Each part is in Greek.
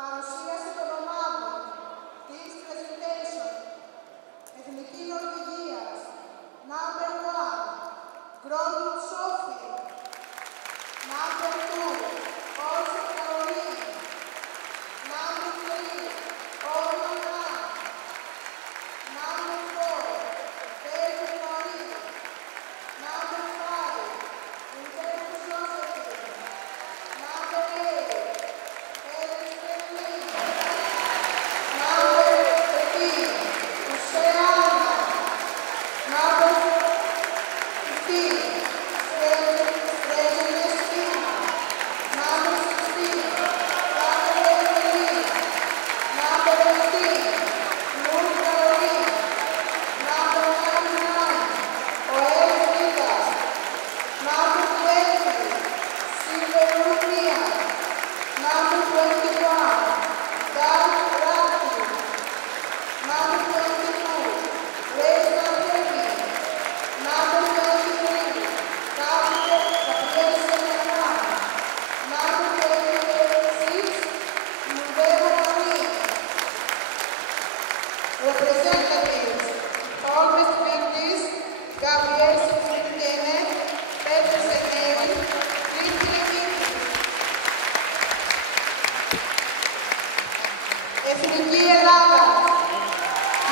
Παρουσίαση των ομάδων της presentation. Εθνική Νορβηγίας. Number 1. Grönlund Sofie. Number 2. Olsen Caroline. Number 3. Orman Ann. Number 4. David Marie. Number 5. Intense Josephine. Number 8. Ellen Stenlin. Number 13. Oceana. Number 15. Number 16. Number 18. Number 19. Number 99. Oel Vidas. Number 20. Silver Rupia. Number 21. Dan Radcliffe. Number 22. Reza Devi. Number 23. Gabriel Senegal. Number 26. Nubero Marie. Representatives. Paul Vestvindis, Gabriel Sufrintene, Petr Seneri, Dimitri. Εθνική Ελλάδα.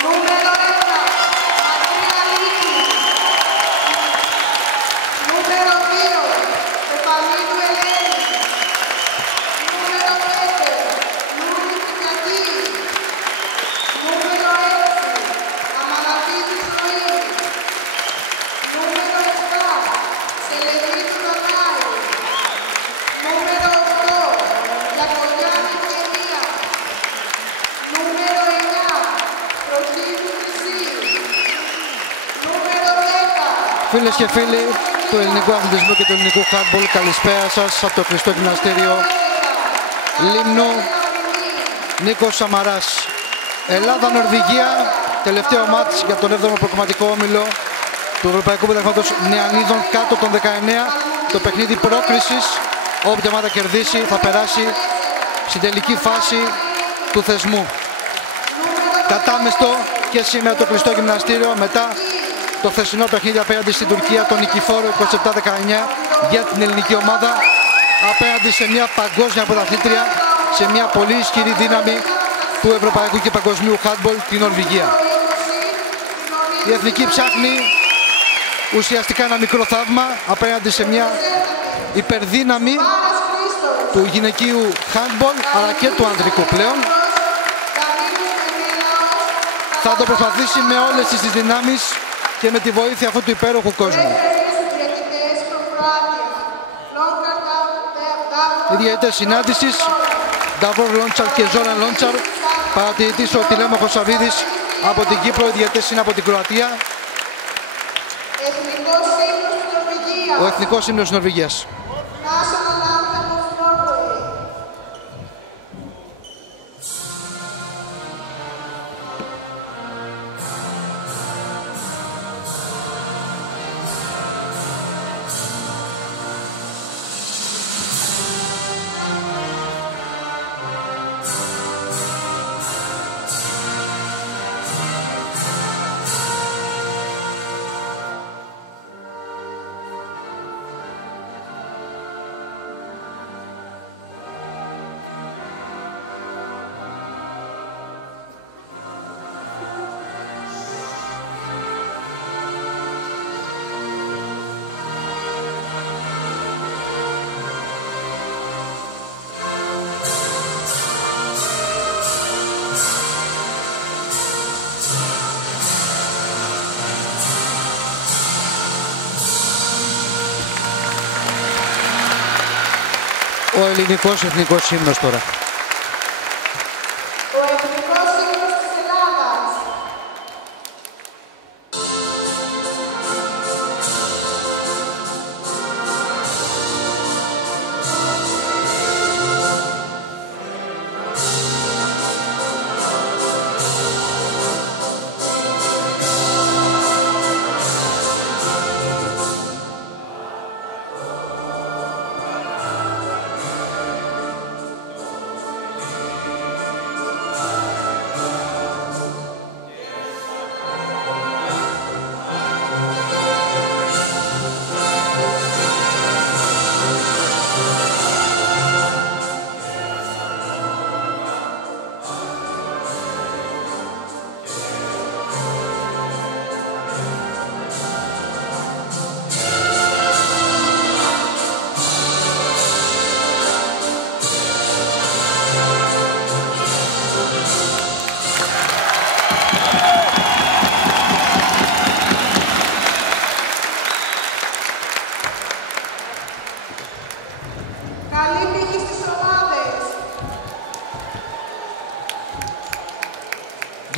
Νούμερο 1. Ματρία Λίκη. Νούμερο 2. Κεφαλίδου Ελένη. Νούμερο 5. Λούρη Κινιακή. Νούμερο 6. Αμανατίδης Ζωής. Νούμερο 7. Σελεδρίτου Νανάη. Νούμερο 8. Γιακογιάννη Κενία. Νούμερο 9. Προκύπτου Χρυσή. Νούμερο 10. Φίλες και φίλοι του ελληνικού αθλητισμού και του ελληνικού handball, καλησπέρα σας από το κλειστό γυμναστήριο Λίμνου. Νίκος Σαμαράς. Ελλάδα-Νορβηγία, τελευταίο μάτς για τον 7ο προκριματικό όμιλο του Ευρωπαϊκού Πρωταθλήματος Νεανίδων κάτω των 19. Το παιχνίδι πρόκρισης, όποια ομάδα κερδίσει θα περάσει στην τελική φάση του θεσμού. Κατάμεστο και σήμερα το κλειστό γυμναστήριο μετά το χθεσινό παιχνίδι απέναντι στην Τουρκία, τον νικηφόρο 27-19 για την ελληνική ομάδα απέναντι σε μια παγκόσμια πρωταθλήτρια, σε μια πολύ ισχυρή δύναμη του ευρωπαϊκού και παγκοσμίου handball, την Νορβηγία. Η εθνική ψάχνει ουσιαστικά ένα μικρό θαύμα απέναντι σε μια υπερδύναμη του γυναικείου handball αλλά και του ανδρικού πλέον. Θα το προσπαθήσει με όλες τις δυνάμεις και με τη βοήθεια αυτού του υπέροχου κόσμου. Οι διαιτητές συνάντησης, Νταβόρ Λόντσαρ και Ζόραν Λόντσαρ, παρατηρητής ο Τηλέμαχος Σαββίδης από την Κύπρο, οι διαιτητές είναι από την Κροατία. Ο Εθνικός Ύμνος της Νορβηγίας. Ο ελληνικός εθνικός ύμνος τώρα. Ο εθνικός ύμνος της Ελλάδας.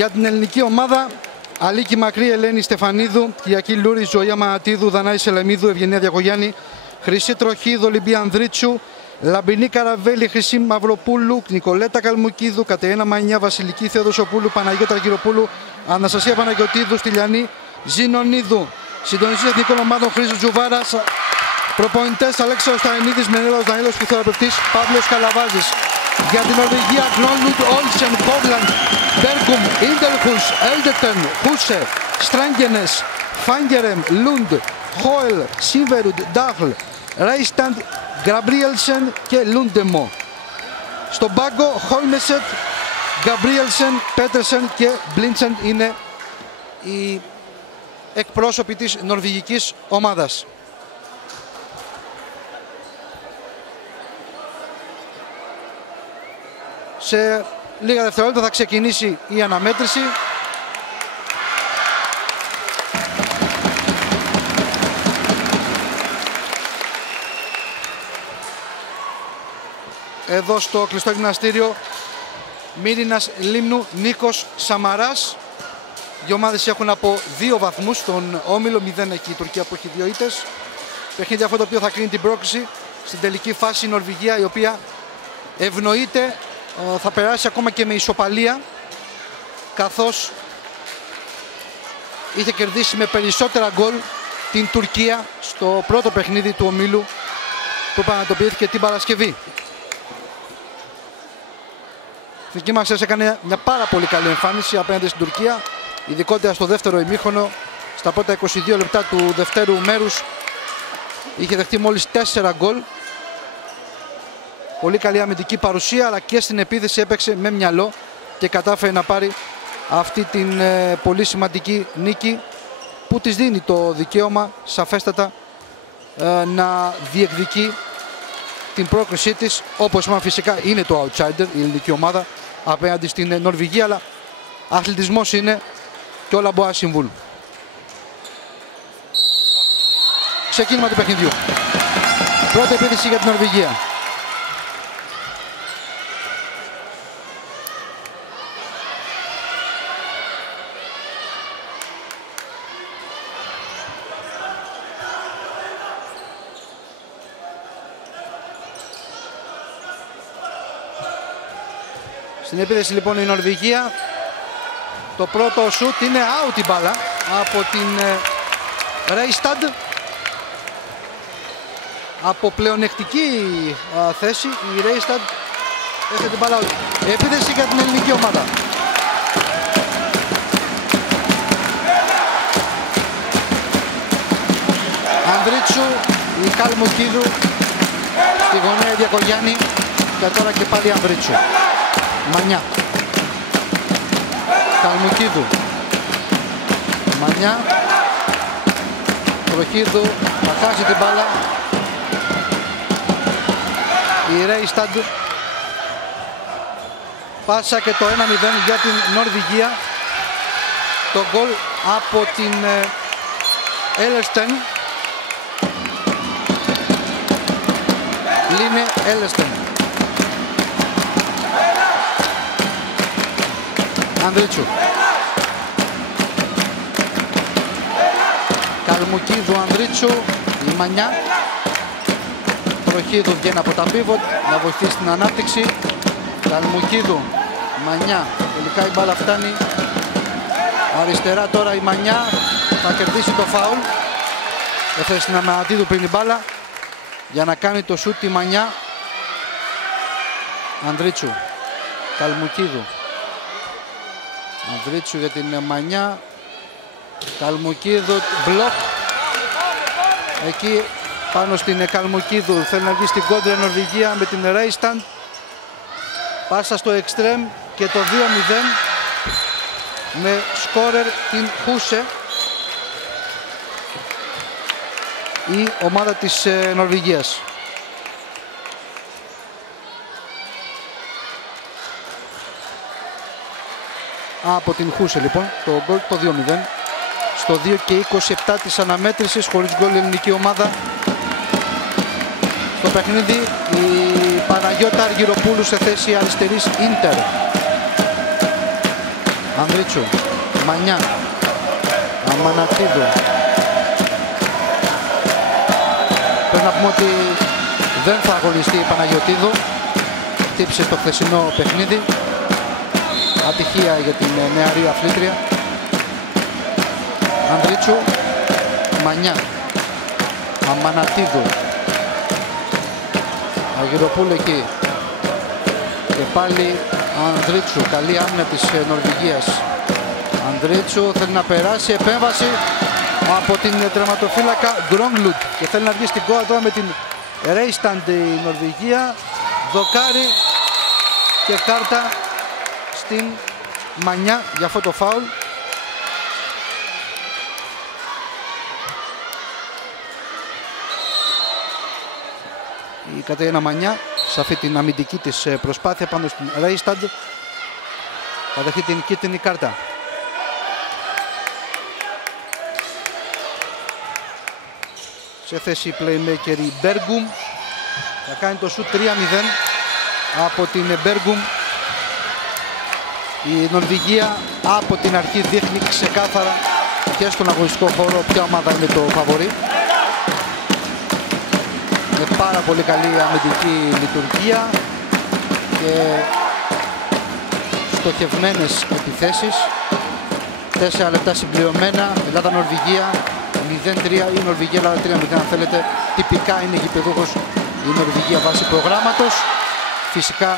Για την ελληνική ομάδα, Αλίκη Μακρύ, Ελένη Στεφανίδου, Κυριακή Λούρη, Ζωία Μανατίδου, Δανάη Σελεμίδου, Ευγενία Διακογιάννη, Χρυσή Τροχίδου, Ολυμπία Ανδρίτσου, Λαμπινή Καραβέλη, Χρυσή Μαυροπούλου, Νικολέτα Καλμουκίδου, Κατερίνα Μανιά, Βασιλική Θεοδοσοπούλου, Παναγιώτα Αργυροπούλου, Αναστασία Παναγιωτίδου, Στυλιανή Ζηνονίδου. Συντονιστής εθνικών ομάδων Χρήστος Τζουβάρας. Προπονητές Αλέξανδρος Σταρενίδης, Μενέλαος Δανίλος, φυσιοθεραπευτής Παύλος Καλαβάζης. Για την Νορβηγία, Γκρόνλουντ, Όλσεν, Κόβλαντ, Μπέρκουμ, Ίντερχους, Έλντετεν, Χούσε, Στράγγενες, Φάγκερεμ, Λούντ, Χόελ, Σίβερουντ, Ντάχλ, Ρέισταντ, Γκραμπρίελσεν και Λούντεμο. Στον πάγκο, Χόλμεσετ, Γκαμπρίελσεν, Πέτερσεν και Μπλίντσεν είναι οι εκπρόσωποι της νορβηγικής ομάδας. Σε λίγα δευτερόλεπτα θα ξεκινήσει η αναμέτρηση. Εδώ στο κλειστό γυμναστήριο Μύρινας Λίμνου, Νίκος Σαμαράς. Οι ομάδες έχουν από 2 βαθμούς στον όμιλο, 0 έχει η Τουρκία που έχει 2 ήττες. Παιχνίδι αυτό το οποίο θα κρίνει την πρόκριση στην τελική φάση η Νορβηγία, η οποία ευνοείται, θα περάσει ακόμα και με ισοπαλία, καθώς είχε κερδίσει με περισσότερα γκολ την Τουρκία στο πρώτο παιχνίδι του ομίλου που πραγματοποιήθηκε την Παρασκευή. Η εθνική μας έκανε μια πάρα πολύ καλή εμφάνιση απέναντι στην Τουρκία, ειδικότερα στο δεύτερο ημίχρονο. Στα πρώτα 22 λεπτά του δευτέρου μέρους είχε δεχτεί μόλις 4 γκολ. Πολύ καλή αμυντική παρουσία, αλλά και στην επίθεση έπαιξε με μυαλό και κατάφερε να πάρει αυτή την πολύ σημαντική νίκη που της δίνει το δικαίωμα σαφέστατα να διεκδικεί την πρόκρισή της, όπως είπαμε, φυσικά είναι το outsider η ελληνική ομάδα απέναντι στην Νορβηγία, αλλά αθλητισμός είναι και όλα μπορεί να συμβούν. Ξεκίνημα του παιχνιδιού. Πρώτη επίθεση για την Νορβηγία. Στην επίθεση λοιπόν η Νορβηγία. Το πρώτο σουτ είναι out η μπάλα από την Ρέισταντ. Από πλεονεκτική θέση η Ρέισταντ έχει την μπάλα out. Επίθεση για την ελληνική ομάδα. Ανδρίτσου, η Καλμουκίδου, στη γωνία Διακογιάννη και τώρα και πάλι Ανδρίτσου. Μανιά, Καλμουκίδου, Μανιά, Τροχίδου, θα χάσει την μπάλα η Ρέισταντ. Πάσα και το 1-0 για την Νορβηγία. Το γκολ από την Έλεστεν. Λίνε Έλεστεν. Ανδρίτσου. Καλμουκίδου, Ανδρίτσου, η Μανιά. Τροχίδου βγαίνει από τα πίβοτ να βοηθήσει την ανάπτυξη. Καλμουκίδου, Μανιά. Τελικά η μπάλα φτάνει αριστερά τώρα η Μανιά. Θα κερδίσει το φάουλ. Έφερε στην Αμανατίδου πριν η μπάλα για να κάνει το σούτ η Μανιά. Ανδρίτσου. Καλμουκίδου. Ανδρίτσου για την Μανιά. Καλμουκίδου, μπλοκ. Εκεί πάνω στην Καλμουκίδου θέλει να βγει στην κόντρα Νορβηγία με την Ρέισταντ. Πάσα στο εξτρέμ και το 2-0 με σκόρερ την Χούσε, η ομάδα της Νορβηγίας. Από την Χούσε λοιπόν το γκολ, το 2-0 στο 2 και 27 της αναμέτρησης, χωρίς γκολ η ελληνική ομάδα. Στο παιχνίδι η Παναγιώτα Αργυροπούλου σε θέση αριστερής ίντερ. Ανδρίτσου, Μανιά, Αμανατίδου. Πρέπει να πούμε ότι δεν θα αγωνιστεί η Παναγιωτίδου. Χτύπησε στο χθεσινό παιχνίδι. Ατυχία για την νεαρή αθλήτρια. Ανδρίτσου, Μανιά, Αμανατίδου, Αργυροπούλου εκεί. Και πάλι Ανδρίτσου, καλή άμυνα της Νορβηγίας. Ανδρίτσου θέλει να περάσει, επέμβαση από την τερματοφύλακα Γκρόγκλουντ και θέλει να βγει στην κόρα τώρα με την Ρέισταντ η Νορβηγία. Δοκάρι και κάρτα στην Μανιά για αυτό το φάουλ. Η Κατερίνα Μανιά σε αυτή την αμυντική της προσπάθεια πάνω στην Ρέισταντ θα δεχτεί την κίτρινη κάρτα. Σε θέση playmaker η Μπέργκουμ θα κάνει το σουτ 3-0 από την Μπέργκουμ. Η Νορβηγία από την αρχή δείχνει ξεκάθαρα και στον αγωνιστικό χώρο ποια ομάδα είναι το φαβορί. Με πάρα πολύ καλή αμυντική λειτουργία και στοχευμένες επιθέσεις. 4 λεπτά συμπληρωμένα, Ελλάδα-Νορβηγία 0-3 ή Νορβηγία-Ελλάδα 3-0 αν θέλετε. Τυπικά είναι γηπεδούχος η Νορβηγία βάσει προγράμματος. Φυσικά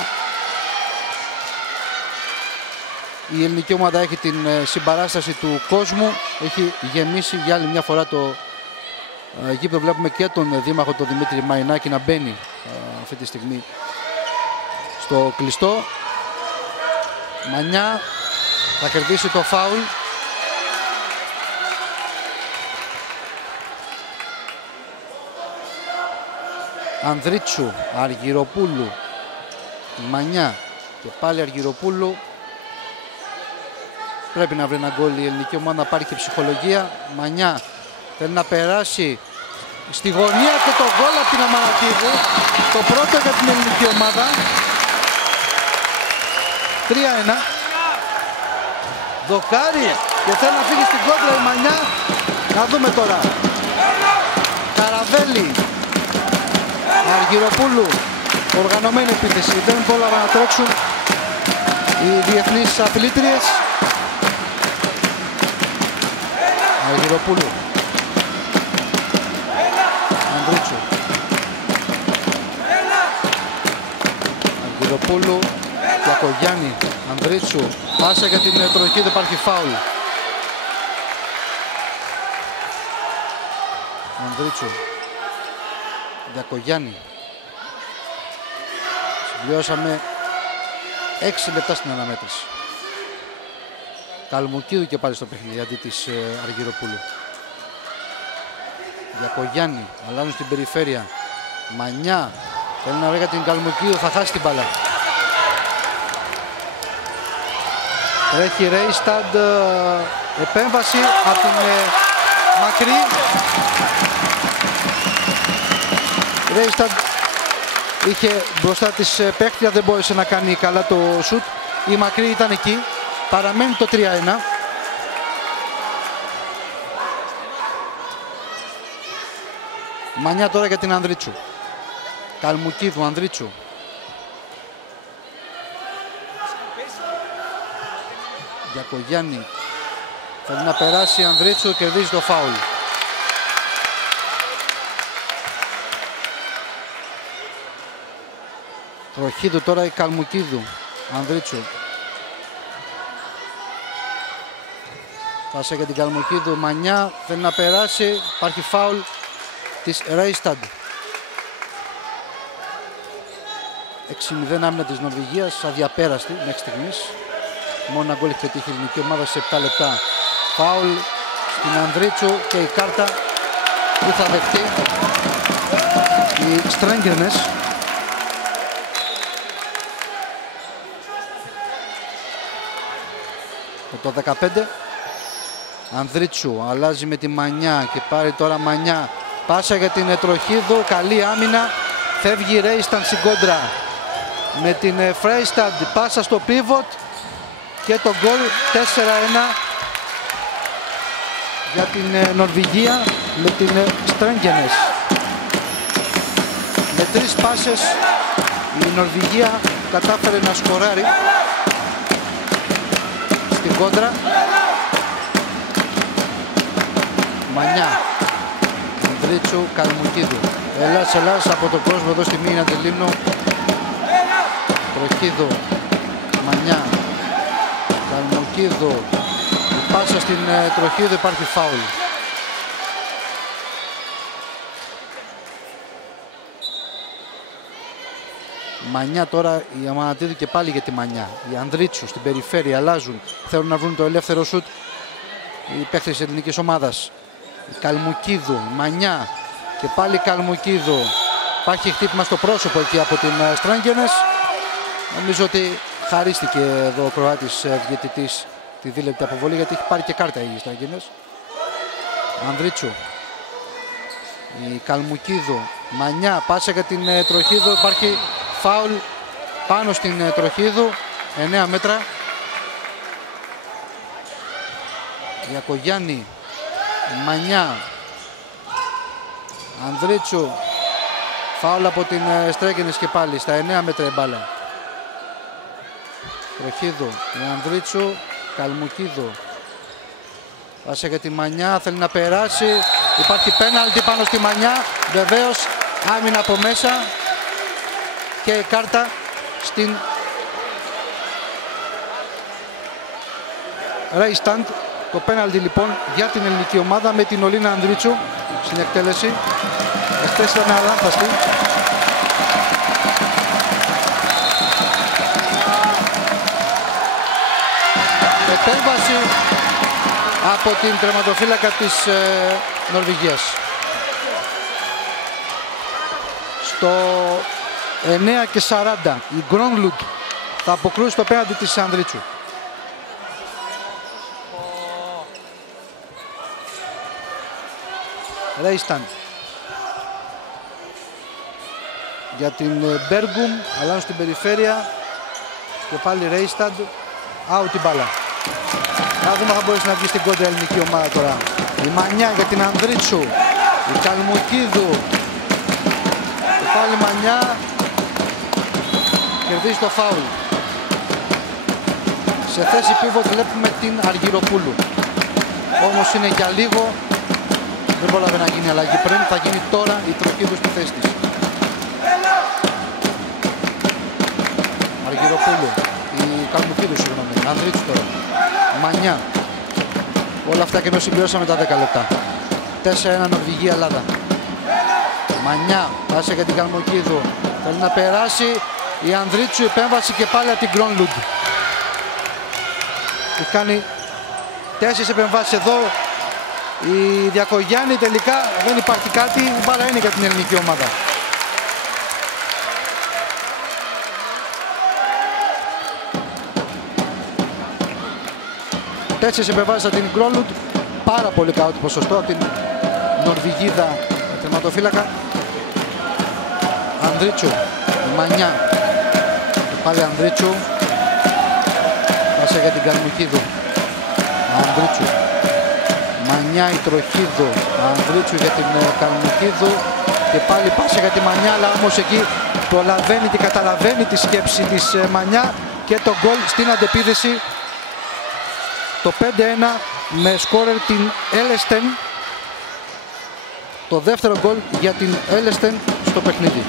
η ελληνική ομάδα έχει την συμπαράσταση του κόσμου. Έχει γεμίσει για άλλη μια φορά το γήπεδο. Βλέπουμε και τον δήμαρχο τον Δημήτρη Μαϊνάκη να μπαίνει αυτή τη στιγμή στο κλειστό. Μανιά θα κερδίσει το φάουλ. Ανδρίτσου, Αργυροπούλου, Μανιά και πάλι Αργυροπούλου. Πρέπει να βρει ένα γκολ η ελληνική ομάδα, να πάρει και ψυχολογία. Μανιά θέλει να περάσει στη γωνία και το γκολ από την Αμανατίδου. Το πρώτο για την ελληνική ομάδα. 3-1. Δοκάρι και θέλει να φύγει στην κόντρα η Μανιά. Να δούμε τώρα. Καραβέλη, Αργυροπούλου, οργανωμένη επίθεση. Δεν πρόλαβαν να τρέξουν οι διεθνείς αθλήτριες. Αργυροπούλου, Ανδρίτσου, Αργυροπούλου, Κιακογιάννη, Ανδρίτσου, πάσα για την τροχή, δεν υπάρχει φάουλ. Ανδρίτσου, Κιακογιάννη. Συμπληρώσαμε 6 λεπτά στην αναμέτρηση. Καλμουκίδου και πάλι στο παιχνίδι αντί της Αργυροπούλου. Γιακογιάννη, αλλάζουν στην περιφέρεια. Μανιά, θέλει να βρει για την Καλμουκίδου, θα χάσει την μπάλα. Τρέχει Ρέισταντ, επέμβαση από την μακρύ. Ρέισταντ είχε μπροστά της παίκτρια, δεν μπόρεσε να κάνει καλά το σουτ. Η μακρύ ήταν εκεί. Παραμένει το 3-1. Μανιά τώρα για την Ανδρίτσου. Καλμουκίδου, Ανδρίτσου. Γιακογιάννη. Θέλει να περάσει Ανδρίτσου, κερδίζει το φάουλ. Τροχίδου τώρα η Καλμουκίδου. Ανδρίτσου. Πάσα για την Καλμουκίδου, Μανιά, θέλει να περάσει, υπάρχει φάουλ της Ρέισταντ. 6-0 άμυνα της Νορβηγίας, αδιαπέραστη μέχρι στιγμής. Μόνο ένα γκολ έχει πετύχει η ελληνική ομάδα σε 7 λεπτά. Φάουλ στην Ανδρίτσου και η κάρτα που θα δεχτεί οι Στρέγκερνες. Το 15. Ανδρίτσου αλλάζει με τη Μανιά και πάρει τώρα Μανιά. Πάσα για την Τροχίδου, καλή άμυνα. Φεύγει η Ρέισταντ στην κόντρα με την Φρέισταντ. Πάσα στο πίβοτ. και το γκολ 4-1 για την Νορβηγία με την Στρέγγενες. Με 3 πάσες η Νορβηγία κατάφερε να σκοράρει στην κόντρα. Μανιά, Ανδρίτσου, Καλμουκίδου. Ελλάς από τον κόσμο εδώ στη Μήνα Τελείμνου. Τροχίδου, Μανιά, Καλμουκίδου. Η πάσα στην Τροχίδου, υπάρχει φάουλ. Μανιά τώρα, η Αμανατίδου και πάλι για τη Μανιά. Η Ανδρίτσου στην περιφέρεια αλλάζουν. Θέλουν να βρουν το ελεύθερο σουτ οι παίκτες της ελληνικής ομάδας. Η Καλμουκίδου, Μανιά και πάλι Καλμουκίδου. Υπάρχει χτύπημα στο πρόσωπο εκεί από την Στρέγγενες. Νομίζω ότι χαρίστηκε εδώ ο Κροάτης διαιτητής τη δίλεπτη αποβολή, γιατί έχει πάρει και κάρτα η Στρέγγενες. Ανδρίτσου, η Καλμουκίδου, Μανιά, πάσα για την Τροχίδου. Υπάρχει φάουλ πάνω στην Τροχίδου, 9 μέτρα. Ιακογιάννη, Μανιά, Ανδρίτσου, φάουλ από την Στρέγγενες και πάλι στα 9 μέτρα η μπάλα. Τροχίδου, η Ανδρίτσου, Καλμουκίδου. Πάσα για τη Μανιά, θέλει να περάσει. Υπάρχει πέναλτι πάνω στη Μανιά. Βεβαίως άμυνα από μέσα. Και η κάρτα στην Ρέισταντ. Το πέναλτι λοιπόν για την ελληνική ομάδα με την Ολίνα Ανδρίτσου στην εκτέλεση. Εχθές ήταν αλάνθαστη. Επέμβαση από την τερματοφύλακα της Νορβηγίας. Στο 9:40 η Γκρόνλουντ θα αποκρούσει το πέναλτι της Ανδρίτσου. Ρέισταντ για την Μπέργκουμ, αλλάζουν στην περιφέρεια και πάλι Ρέισταντ. Out η μπάλα. Να δούμε αν θα μπορέσει να βγει στην κόντρα ελληνική ομάδα τώρα. Η Μανιά για την Ανδρίτσου. Η Καλμουκίδου. Και πάλι Μανιά. Κερδίζει το φάουλ. Σε θέση πίβοτ βλέπουμε την Αργυροπούλου. Όμως είναι για λίγο. Δεν πρόλαβε να γίνει αλλαγή πριν. Θα γίνει τώρα η Τροχίδου στη θέση της. Αργυροπούλου. Η Καλμουκίδου, συγγνώμη. Ανδρίτσου τώρα. Μανιά. Όλα αυτά και ενώ συμπληρώσαμε τα 10 λεπτά. 4-1 Νορβηγία-Ελλάδα. Μανιά. Πάσε για την Καλμουκίδου. Θέλει να περάσει. Η Ανδρίτσου, επέμβαση και πάλι από την Γκρόνλουντ. Έχει κάνει 4 επεμβάσεις εδώ. Η Διακογιάννη τελικά δεν υπάρχει κάτι. Η μπάλα είναι για την ελληνική ομάδα. Τέσσερις επεμβάσεις από την Γκρόνλουντ. Πάρα πολύ καλό το ποσοστό από την Νορβηγίδα τερματοφύλακα. Ανδρίτσου, Μανιά. Και πάλι Ανδρίτσου. Πάσα για την Καλμουκίδου. Ανδρίτσου. Μανιά η Τροχίδου. Ανδρίτσου για την Καλμουκίδου. Και πάλι πάσα για τη Μανιά, αλλά όμως εκεί προλαβαίνει και καταλαβαίνει τη σκέψη της Μανιά και το γκολ στην αντεπίδεση. Το 5-1 με σκόρερ την Έλεστεν. Το δεύτερο γκολ για την Έλεστεν στο παιχνίδι.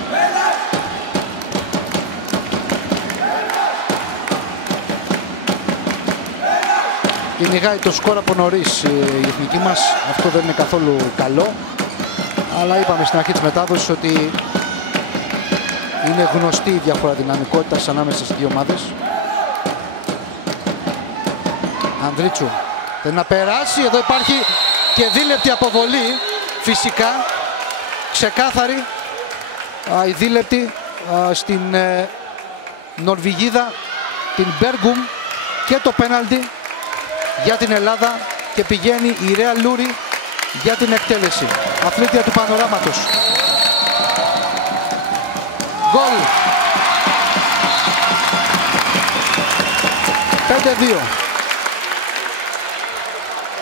Κυνηγάει το σκορ από νωρίς η εθνική μας. Αυτό δεν είναι καθόλου καλό. Αλλά είπαμε στην αρχή της μετάδοσης ότι είναι γνωστή η διαφορά δυναμικότητας ανάμεσα στις δύο ομάδες. Ανδρίτσου θέλει να περάσει. Εδώ υπάρχει και δίλεπτη αποβολή. Φυσικά ξεκάθαρη η δίλεπτη στην Νορβηγίδα, την Μπέργκουμ, και το πέναλτι για την Ελλάδα και πηγαίνει η Ρέα Λούρι για την εκτέλεση. Αθλήτρια του πανοράματος. Γκολ. 5-1 5-2.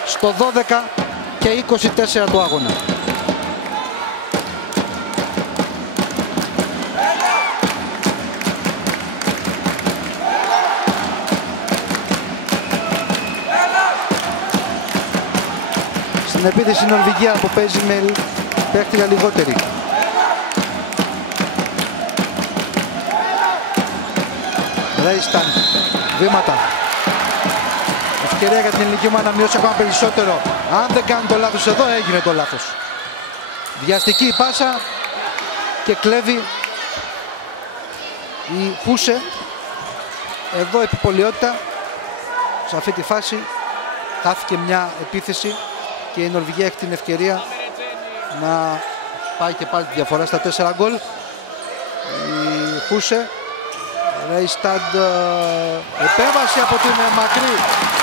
Στο 12 και 24 του αγώνα. Στην επίθεση η Νορβηγία που παίζει με παίχτρια λιγότερη. Ρέισταν, βήματα. Ευκαιρία για την ελληνική ομάδα να μειώσει ακόμα περισσότερο. Αν δεν κάνει το λάθος εδώ, έγινε το λάθος. Βιαστική η πάσα και κλέβει η Χούσε. Εδώ επιπολιότητα. Σε αυτή τη φάση χάθηκε μια επίθεση και η Νορβηγία έχει την ευκαιρία να πάει και πάλι τη διαφορά στα 4 γκολ. Η Χούσε. Ρέισταντ, επέμβαση από την μακρύ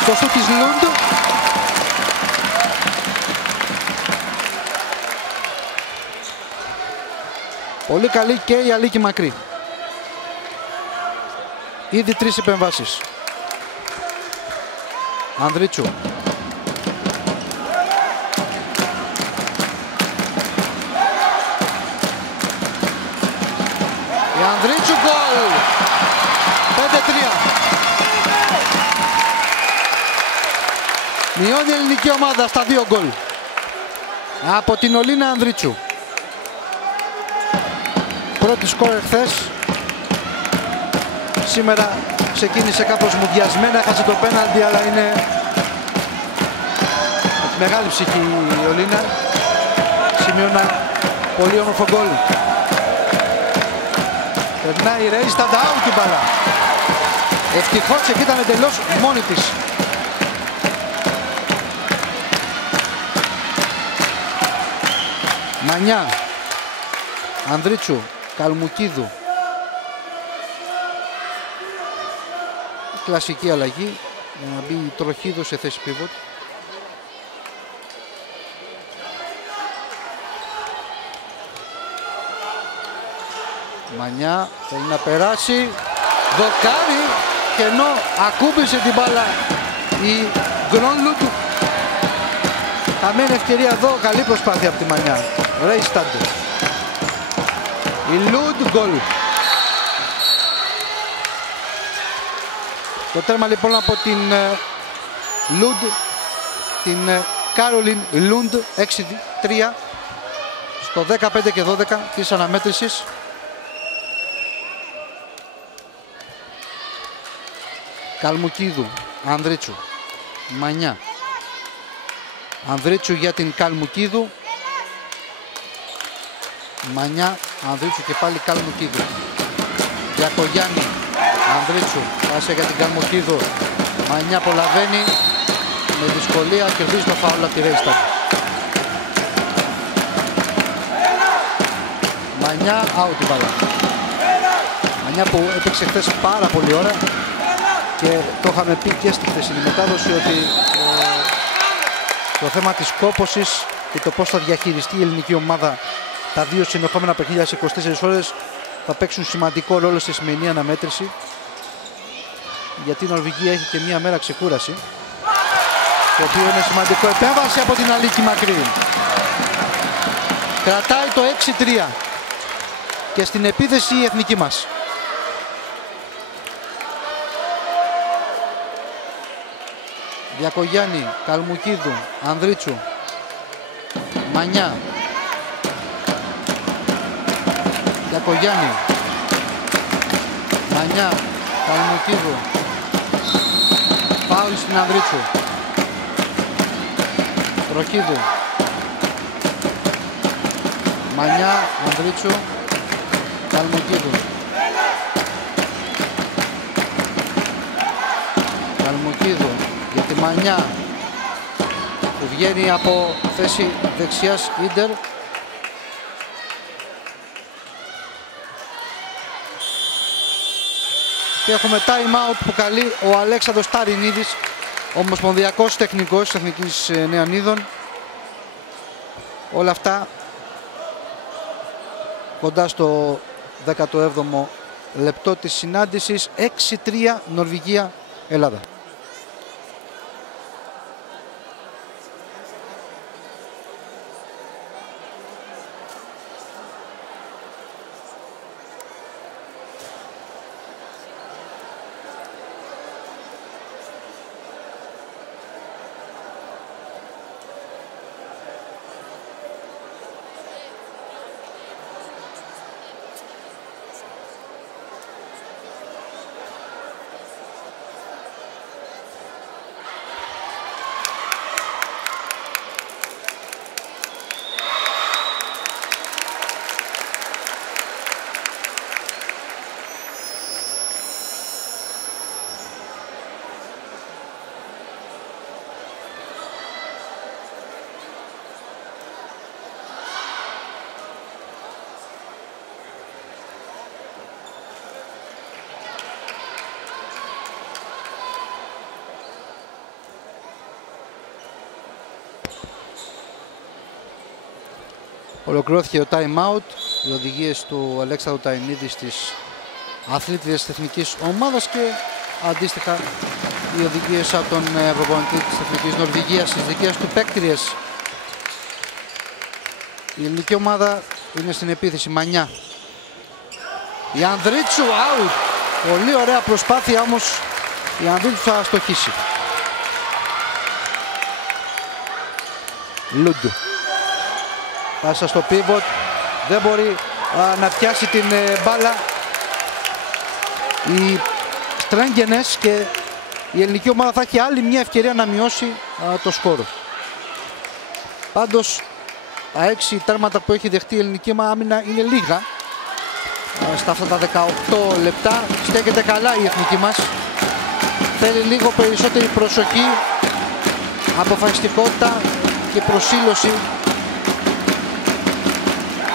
στο σούτ της Λούντ. Πολύ καλή και η Αλίκη Μακρύ. Ήδη 3 επεμβάσεις. Ανδρίτσου. Η Ανδρίτσου γκολ. 5-3. Μειώνει η ελληνική ομάδα στα 2 γκολ. Από την Ολίνα Ανδρίτσου. Πρώτη σκόρ χθες. Σήμερα ξεκίνησε κάπως μουδιασμένα, έχασε το πέναλτι, αλλά είναι μεγάλη ψυχή η Ολίνα. Σημειώνει ένα πολύ όμορφο γκολ. Περνάει η Ρέισταντ, out την μπάλα. Ευτυχώς εκεί ήταν εντελώς μόνη της. Μανιά. Ανδρίτσου. Καλμουκίδου. Κλασική αλλαγή για να μπει Τροχίδου σε θέση πίβοτ. Μανιά θέλει να περάσει. Δοκάρι και ενώ ακούμπησε την μπάλα η Γκρόνλουντ. Χαμένη ευκαιρία εδώ, καλή προσπάθεια από τη Μανιά. Ρέισταντ. Η Λουντ γκολ. Το τέρμα λοιπόν από την Λουντ, την Κάρολιν Λουντ, 6-3 στο 15 και 12 της αναμέτρησης. Καλμουκίδου, Ανδρίτσου, Μανιά. Ανδρίτσου για την Καλμουκίδου. Μανιά, Ανδρίτσου και πάλι Καλμουκίδου. Γιακογιάννη, Ανδρίτσου, πάσε για την Καλμουκίδου. Μανιά απολαβαίνει με δυσκολία, κερδίζει το φάουλ από τη Ρέισταντ. Μανιά, out την μπάλα. Μανιά που έπαιξε χθες πάρα πολύ ώρα και το είχαμε πει και στη χθεσινή μετάδοση ότι το θέμα της κόπωσης και το πώς θα διαχειριστεί η ελληνική ομάδα τα 2 συνεχόμενα παιχνίδια σε 24 ώρες θα παίξουν σημαντικό ρόλο στη σημερινή αναμέτρηση, γιατί η Νορβηγία έχει και μία μέρα ξεκούραση, το οποίο είναι σημαντικό. Επέμβαση από την Αλίκη Μακρύ. Κρατάει το 6-3 και στην επίθεση η εθνική μας. Διακογιάννη, Καλμουκίδου, Ανδρίτσου, Μανιά. Διακογιάννη, Μανιά, Καλμουκίδου. Φάουλ στην Ανδρίτσου. Τροχίδου. Μανιά, Ανδρίτσου, Καλμουκίδου. Καλμουκίδου για τη Μανιά που βγαίνει από θέση δεξιάς ίντερ. Και έχουμε time out που καλεί ο Αλέξανδρος Ταρινίδης, ομοσπονδιακός τεχνικός της Εθνικής Νεανίδων. Όλα αυτά κοντά στο 17ο λεπτό της συνάντησης. 6-3 Νορβηγία-Ελλάδα. Ολοκληρώθηκε το time out. Οι οδηγίες του Αλέξανδρου Ταϊνίδη στις αθλήτριες της εθνικής ομάδας και αντίστοιχα οι οδηγίες από τον προπονητή της εθνικής Νορβηγίας στις δικές του παίκτριες. Η ελληνική ομάδα είναι στην επίθεση. Μανιά. Η Ανδρίτσου out. Πολύ ωραία προσπάθεια, όμως η Ανδρίτσου θα αστοχίσει. Λούντου. Πάσα στο pivot. Δεν μπορεί να πιάσει την μπάλα. Οι Στρέγγενες και η ελληνική ομάδα θα έχει άλλη μια ευκαιρία να μειώσει το σκορ. Πάντως τα 6 τέρματα που έχει δεχτεί η ελληνική άμυνα είναι λίγα. Στα αυτά τα 18 λεπτά στέκεται καλά η εθνική μας. Θέλει λίγο περισσότερη προσοχή, αποφασιστικότητα και προσήλωση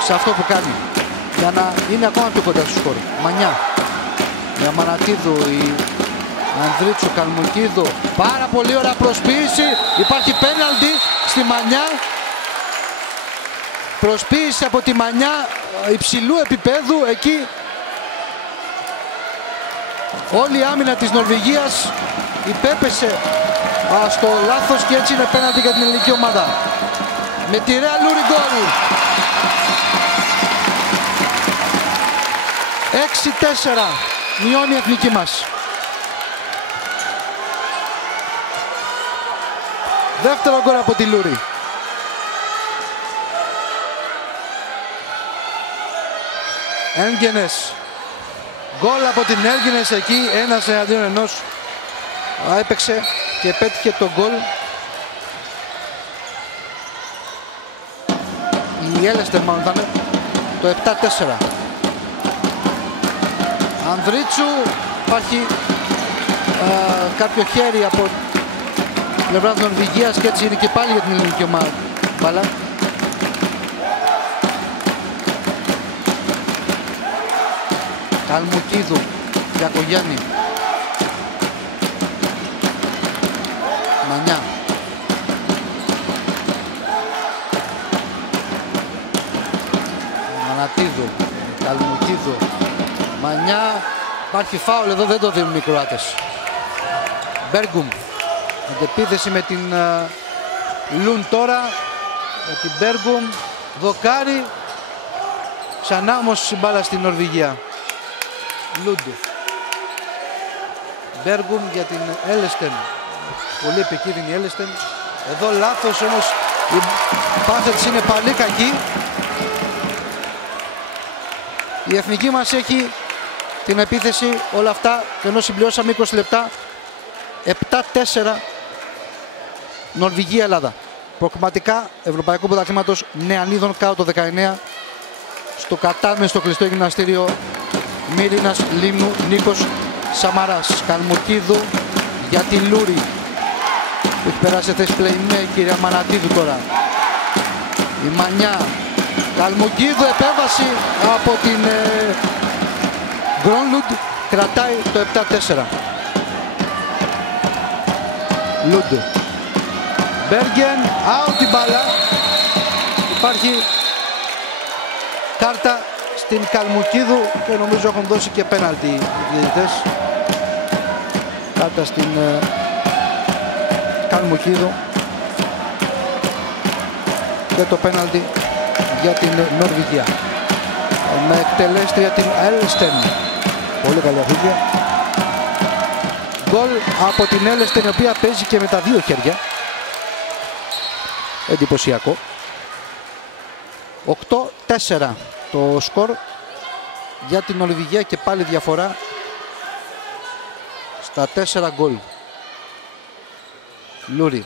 σε αυτό που κάνει για να είναι ακόμα πιο κοντά στο σκορ. Μανιά. Για Μανατίδου, η Ανδρίτσου, Καλμουκίδου. Πάρα πολύ ωραία προσποίηση. Υπάρχει πέναλτι στη Μανιά. Προσποίηση από τη Μανιά υψηλού επίπεδου. Εκεί όλη η άμυνα της Νορβηγίας υπέπεσε στο λάθος και έτσι είναι πέναλτι για την ελληνική ομάδα. Με τη Ρεα Λούρι γκολ. 6-4 μειώνει η εθνική μας. Δεύτερο γκολ από τη Λούρι. Έργενες. Γκολ από την Έργενες εκεί, ένας εναντίον ενός. Έπαιξε και πέτυχε το γκολ. Η Έλεστερ μάλλον ήταν το 7-4. Ανδρίτσου, υπάρχει κάποιο χέρι από πλευρά της Νορβηγίας και έτσι είναι και πάλι για την ελληνική ομάδα. Μπάλα. Καλμουκίδου, Γιακογιάννη. Μανιά. Μανατίδου, Καλμουκίδου. Μανιά. Υπάρχει φάουλ εδώ, δεν το δίνουν οι Κροάτες. Μπέργκουμ. Αντεπίθεση με την Λουν τώρα. Με την Μπέργκουμ. Δοκάρι. Ξανά όμως η μπάλα στην Νορβηγία. Λούντου. Μπέργκουμ για την Έλεστεν. Πολύ επικίνδυνη η Έλεστεν. Εδώ λάθος όμως. Η πάσα της είναι πάλι κακή. Η εθνική μας έχει την επίθεση όλα αυτά και ενώ συμπληρώσαμε 20 λεπτά. 7-4 Νορβηγία-Ελλάδα. Προκριματικά Ευρωπαϊκού Πρωταθλήματος Νεανίδων κάτω το 19. Στο Κατάρ στο κλειστό γυμναστήριο Μύρινας Λίμνου, Νίκος Σαμαράς. Καλμουκίδου για τη Λούρι που έχει περάσει σε θέση playmaker, κυρία Μανατίδου τώρα. Η Μανιά. Καλμουκίδου, επέμβαση από την Γκρόνλουντ, κρατάει το 7-4. Λούντ. Μπέργεν, out την μπάλα. Υπάρχει κάρτα στην Καλμουκίδου και νομίζω έχουν δώσει και πέναλτι οι διαιτητές. Κάρτα στην Καλμουκίδου και το πέναλτι για την Νορβηγία. Με εκτελέστρια την Έλστεν. Πολύ καλή αφήγεια. Γκολ από την Έλστεν, η οποία παίζει και με τα δύο χέρια. Εντυπωσιακό. 8-4 το σκορ για την Νορβηγία και πάλι διαφορά στα 4 γκολ. Λούρι.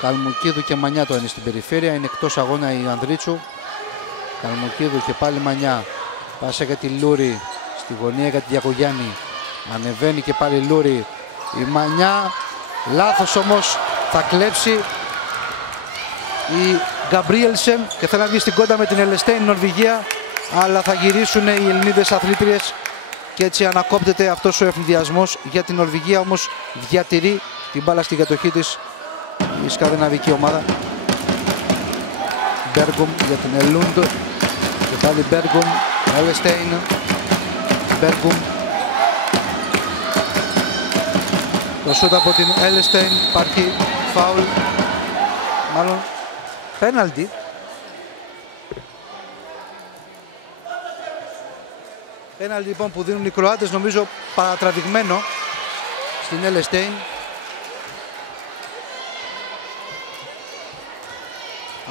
Καλμουκίδου και Μανιά το είναι στην περιφέρεια. Είναι εκτός αγώνα η Ανδρίτσου. Καλμουκίδου και πάλι Μανιά. Πάσα για τη Λούρι. Στη γωνία για τη Γιακογιάννη. Ανεβαίνει και πάλι Λούρι. Η Μανιά. Λάθος όμως. Θα κλέψει η Γκαμπρίελσεν και θέλει να βγει στην κόντα με την Ελεστέιν Νορβηγία. Αλλά θα γυρίσουν οι Ελληνίδες αθλήτριες και έτσι ανακόπτεται αυτός ο ευνηδιασμός για την Νορβηγία. Όμως διατηρεί την μπάλα στην κατοχή της η σκανδιναβική ομάδα. Μπέργκουμ για την Ελούντ. Και πάλι Μπέργκουμ, Έλεστεϊν, Μπέργκουμ. Το σούτ από την Έλεστεϊν, υπάρχει φάουλ, μάλλον πέναλτι. Πέναλτι λοιπόν που δίνουν οι Κροάτες, νομίζω παρατραβηγμένο στην Έλεστεϊν.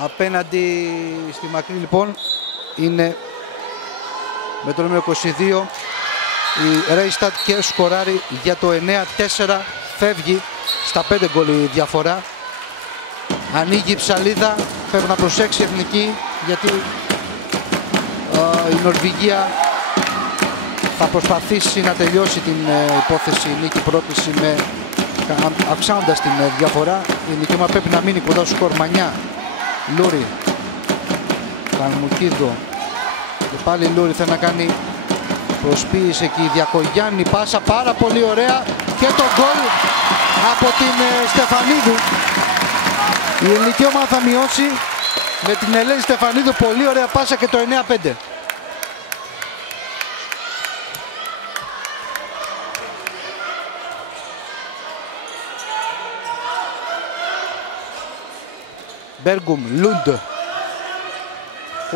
Απέναντι στη μακρύ λοιπόν είναι με το νούμερο 22 η Ρέιστατ και σκοράρει για το 9-4, φεύγει στα 5 γκολ η διαφορά. Ανοίγει η ψαλίδα, πρέπει να προσέξει η εθνική, γιατί η Νορβηγία θα προσπαθήσει να τελειώσει την υπόθεση νίκη-πρόκληση με αυξάνοντας την διαφορά. Η εθνική ομάδα πρέπει να μείνει κοντά στο σκορ. Μανιά, Λούρι, Καλμουκίδο και πάλι Λούρι θέλει να κάνει προσποίηση εκεί. Διακογιάννη, πάσα πάρα πολύ ωραία και το γκολ από την Στεφανίδου. Η ελληνική ομάδα θα μειώσει με την Ελένη Στεφανίδου, πολύ ωραία πάσα και το 9-5. Μπέργκουμ, Λούντ,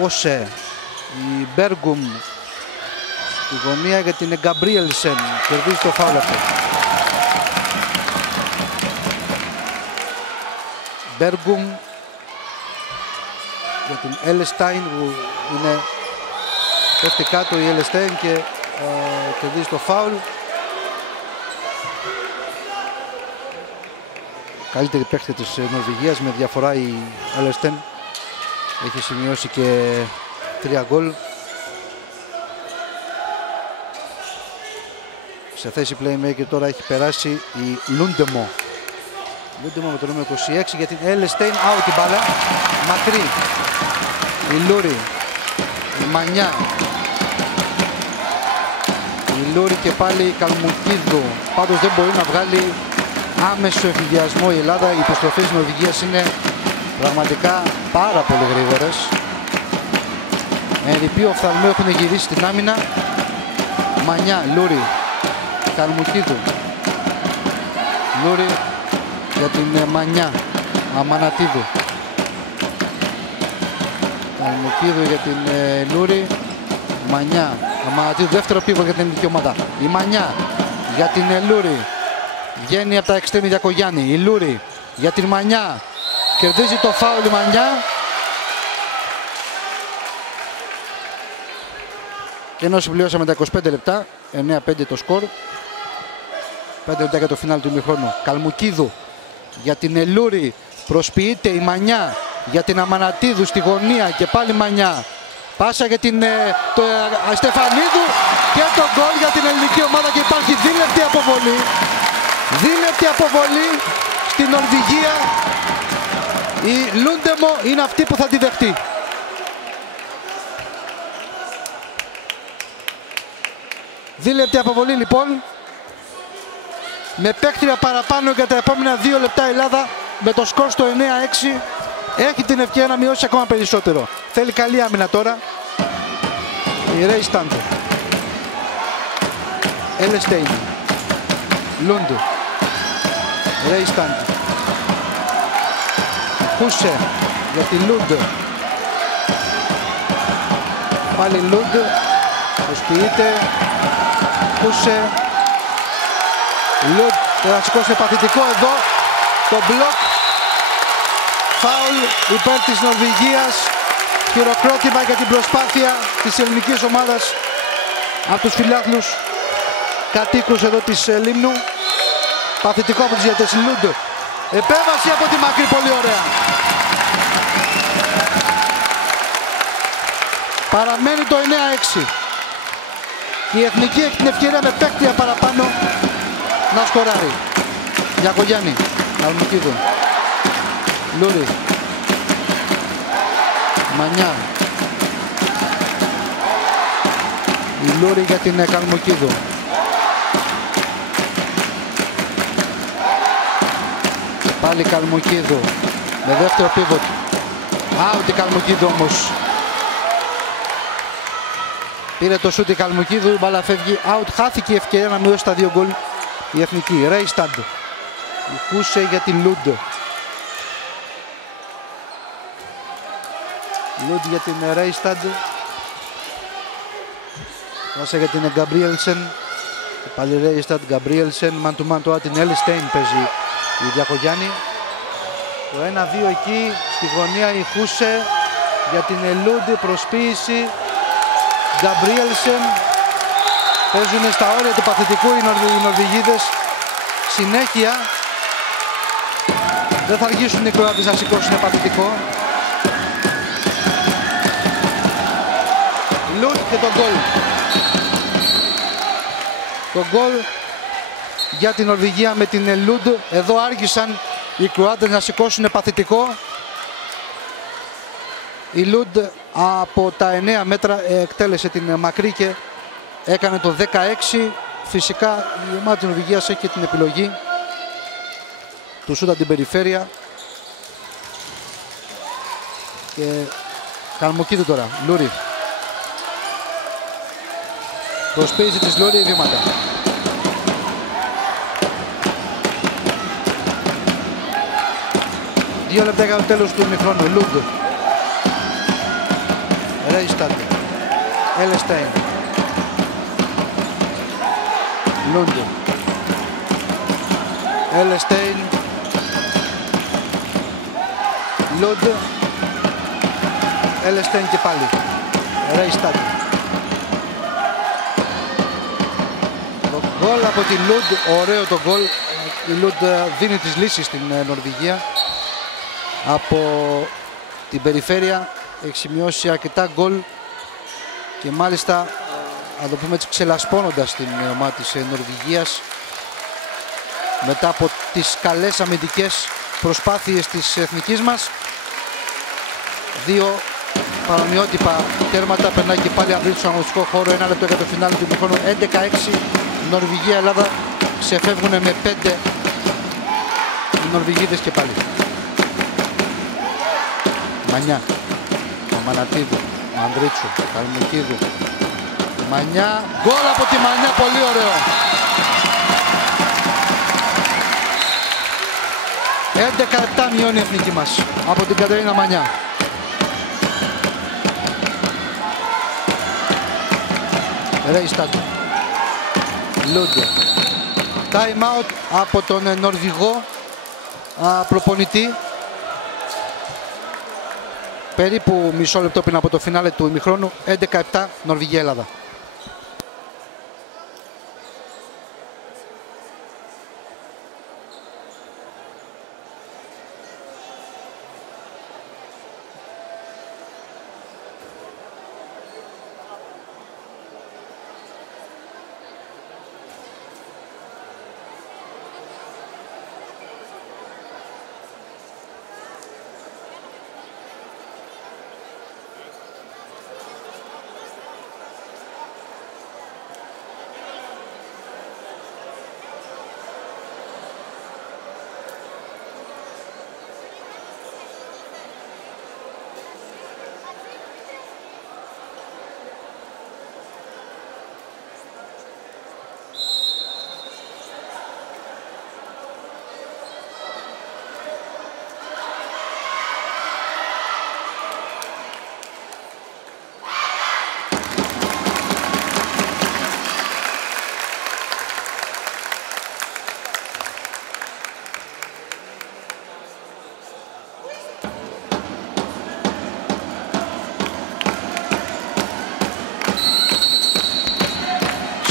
Όσε, η Μπέργκουμ στη γωνία για την Γκαμπρίελσεν, κερδίζει το φάουλ αυτό. Μπέργκουμ για την Έλεστεϊν που είναι πέφτει κάτω η Έλεστεϊν και κερδίζει το φάουλ. Καλύτερη παίκτη της Νορβηγίας με διαφορά η Έλεστεϊν. Έχει σημειώσει και 3 γκολ. Σε θέση playmaker τώρα έχει περάσει η Λούντεμο. Λούντεμο με το νούμερο 26 για την Έλεστεϊν. Out η μπάλα. Μακρύ. Η Λούρι. Η Μανιά. Η Λούρι και πάλι η Καλμουκίδου. Πάντως δεν μπορεί να βγάλει άμεσο εφηδιασμό η Ελλάδα. Οι υποστροφές της Νορβηγίας είναι πραγματικά πάρα πολύ γρήγορες. Με ρηπείο οφθαλμού έχουν γυρίσει στην άμυνα. Μανιά, Λούρι, Καλμουκίδου. Λούρι για την Μανιά, Αμανατίδου. Καλμουκίδου για την Λούρι, Μανιά, Αμανατίδου. Δεύτερο πίβο για την ελληνική ομάδα. Η Μανιά για την Λούρι. Βγαίνει από τα εξτρέμι Διακογιάννη. Η Λούρι για την Μανιά. Κερδίζει το φάουλ η Μανιά. Και ενώ συμπληρώσαμε τα 25 λεπτά, 9-5 το σκορ. 5 λεπτά για το φινάλ του ημιχρόνου. Καλμουκίδου για την Ελούρη. Προσποιείται η Μανιά για την Αμανατίδου στη γωνία και πάλι Μανιά. Πάσα για την Στεφανίδου και το γκολ για την ελληνική ομάδα και υπάρχει δίλεπτη αποβολή. Δίλεπτη αποβολή στην Νορβηγία. Η Λούντεμο είναι αυτή που θα τη δεχτεί. Δίλεπτη αποβολή λοιπόν. Με παίκτρια παραπάνω για τα επόμενα 2 λεπτά η Ελλάδα με το σκορ στο 9-6 έχει την ευκαιρία να μειώσει ακόμα περισσότερο. Θέλει καλή άμυνα τώρα η Ρέιστατ. Έλεστεϊν, Λούντ, Ρέιστατ, Χούσε για τη Λούντ. Πάλι Λούντ, προσποιείται, Χούσε, Λούντ, τεραστικός παθητικό εδώ, το μπλοκ, φάουλ υπέρ της Νορβηγίας, χειροκρότημα για την προσπάθεια της ελληνικής ομάδας από τους φιλάθλους κατοίκους εδώ της Λίμνου. Παθητικό από τους διαιτητές. Λούντ, επέμβαση από τη μακρύ, πολύ ωραία. Παραμένει το 9-6. Η εθνική έχει την ευκαιρία με παίκτρια παραπάνω να σκοράρει. Διακογιάννη, Καλμουκίδου, Λούρι, Μανιά. Η Λούρι για την Καλμουκίδου. Πάλι Καλμουκίδου με δεύτερο πίβοτ. Out η Καλμουκίδου όμως. Πήρε το σούτ η Καλμουκίδου, η μπάλα φεύγει out. Χάθηκε η ευκαιρία να μειώσει τα 2 γκολ η εθνική. Ρέισταντ. Η Χούσε για την Λούντ. Λούντ για την Ρέισταντ. Πάσα για την Γκαμπρίελσεν. Και πάλι Ρέισταντ, Γκαμπρίελσεν. Μαν του μαν τώρα την Έλιστέιν παίζει η Διακογιάννη. Το 1-2 εκεί στη γωνία η Χούσε για την Λούντ. Προσποίηση. Γκαμπρίελσεν. Παίζουν στα όρια του παθητικού οι Νορβηγίδες. Συνέχεια. Δεν θα αργήσουν οι Κροάτες να σηκώσουν παθητικό. Λούντ και το γκολ. Το γκολ για την Νορβηγία με την Λούντ. Εδώ άργησαν οι Κροάτες να σηκώσουν παθητικό. Η Λούντ από τα 9 μέτρα εκτέλεσε την μακρύ και έκανε το 16. Φυσικά η ομάδα της Νορβηγίας έχει και την επιλογή του σούτα την περιφέρεια. Και Καλμουκίδου τώρα, Λούρι. Προσποίηση της Λούρι, βήματα. Δύο λεπτά για το τέλος του ημιχρόνου. Λούντ. Ρέισταντ. Έλεσταϊν. Λούντ. Έλεσταϊν. Λούντ. Έλεσταϊν και πάλι. Ρέισταντ. Το γκολ από τη Λούντ. Ωραίο το γκολ. Η Λούντ δίνει τις λύσεις στην Νορβηγία. Από την περιφέρεια έχει σημειώσει αρκετά γκολ και μάλιστα, να το πούμε έτσι, ξελασπώνοντας την ομάδα της Νορβηγίας μετά από τις καλές αμυντικές προσπάθειες της εθνικής μας. Δύο παρομοιότυπα τέρματα, περνάει και πάλι Ανδρίτου στον αγωνιστικό χώρο. 1 λεπτό για το φινάλι του ημιχρόνου. 11-6 Νορβηγία-Ελλάδα, ξεφεύγουν με 5 οι Νορβηγίδες και πάλι. Μανιά, Μανατίδου, Ανδρίτσου, Καλμουκίδου, Μανιά, γκολ από τη Μανιά, πολύ ωραίο. 11-7 μειώνει η εθνική μας από την Κατερίνα Μανιά. Ρέισταντ, Λούντε. Time out από τον Νορβηγό προπονητή. Περίπου μισό λεπτό πριν από το φινάλε του ημιχρόνου. 11-7 Νορβηγία-Ελλάδα.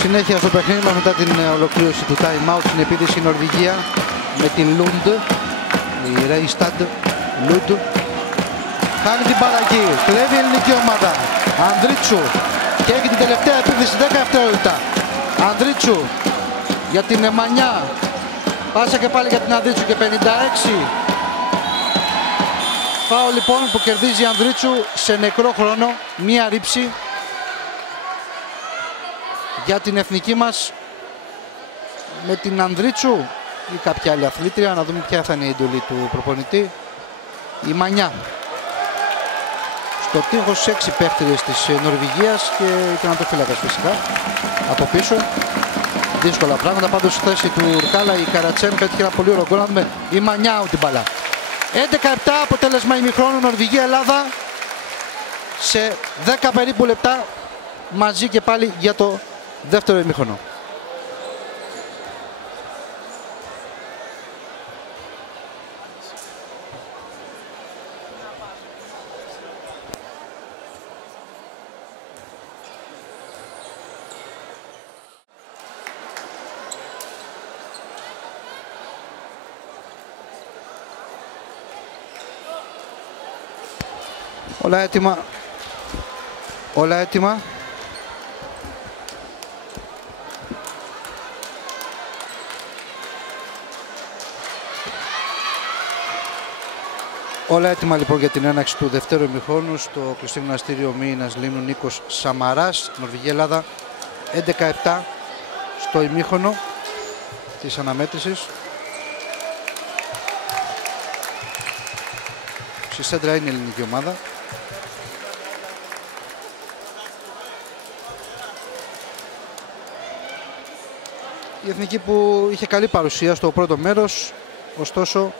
Συνέχεια στο παιχνίδι μας μετά την ολοκλήρωση του time out στην επίθεση η Νορβηγία με την Λούντ, η Ρέισταντ, Λούντ. Χάνει την μπάλα εκεί, κλέβει η ελληνική ομάδα. Ανδρίτσου και έχει την τελευταία επίθεση 10 δευτερόλεπτα. Ανδρίτσου για την Μανιά. Πάσα και πάλι για την Ανδρίτσου και 56. Φάω λοιπόν που κερδίζει η Ανδρίτσου σε νεκρό χρόνο, μία ρήψη για την εθνική μας με την Ανδρίτσου ή κάποια άλλη αθλήτρια. Να δούμε ποια θα είναι η εντολή του προπονητή. Η Μανιά. Στο τείχος 6 παίχτριες της Νορβηγίας και η τερματοφύλακας φυσικά από πίσω. Δύσκολα πράγματα, πάντως στη θέση του Ουρκάλα η Καρατσέμ πέτυχε ένα πολύ ωραίο γκολ. Να δούμε η Μανιάου την μπαλά. 11-7 αποτέλεσμα ημιχρόνου Νορβηγία-Ελλάδα σε 10 περίπου λεπτά μαζί και πάλι για το δεύτερο ημιχρόνο. Όλα έτοιμα. Όλα έτοιμα. Όλα έτοιμα λοιπόν για την έναρξη του δευτέρου ημιχρόνου στο κλειστό γυμναστήριο Μοίηνας Λίμνου Νίκος Σαμαράς. Νορβηγία-Ελλάδα 11-7 στο ημίχρονο της αναμέτρησης. Στη σέντρα είναι η ελληνική ομάδα. Η εθνική που είχε καλή παρουσία στο πρώτο μέρος, ωστόσο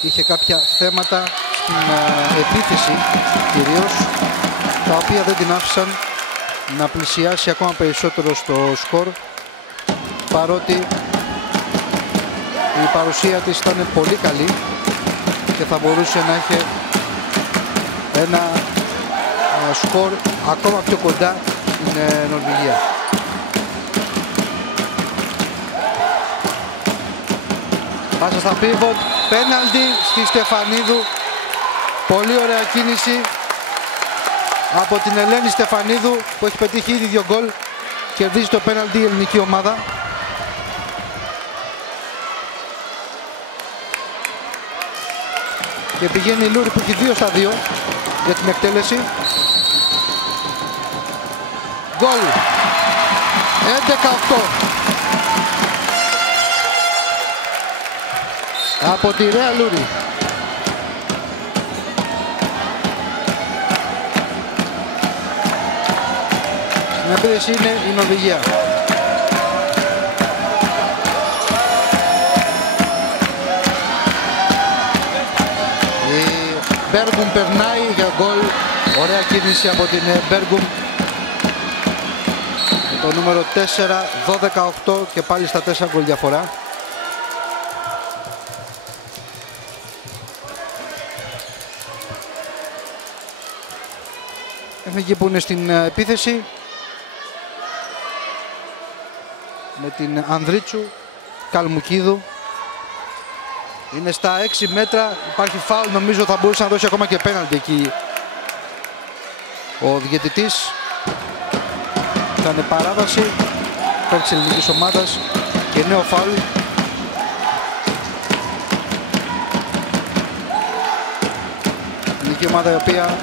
είχε κάποια θέματα στην επίθεση κυρίως, τα οποία δεν την άφησαν να πλησιάσει ακόμα περισσότερο στο σκορ, παρότι η παρουσία της ήταν πολύ καλή και θα μπορούσε να έχει ένα σκορ ακόμα πιο κοντά στην Νορβηγία. Πάσα στα πίβοτ, πέναλτι στη Στεφανίδου. Πολύ ωραία κίνηση από την Ελένη Στεφανίδου που έχει πετύχει ήδη 2 γκολ. Κερδίζει το πέναλτι η ελληνική ομάδα. Και πηγαίνει η Λούρη που έχει 2-2 για την εκτέλεση. Γκολ. 11-8. Από τη Ρέα Λούρη. Στην επίθεση είναι η Νορβηγία. Η Μπέργκουμ περνάει για γκολ. Ωραία κίνηση από την Μπέργκουμ. Το νούμερο 4, 12-8 και πάλι στα 4 γκολ διαφορά. Εθνική που είναι στην επίθεση με την Ανδρίτσου, Καλμουκίδου. Είναι στα 6 μέτρα, υπάρχει φάουλ, νομίζω θα μπορούσε να δώσει ακόμα και πέναλτι εκεί ο διαιτητής. Ήταν παράβαση υπέρ της ελληνικής ομάδας και νέο φάουλ. Η ελληνική ομάδα η οποία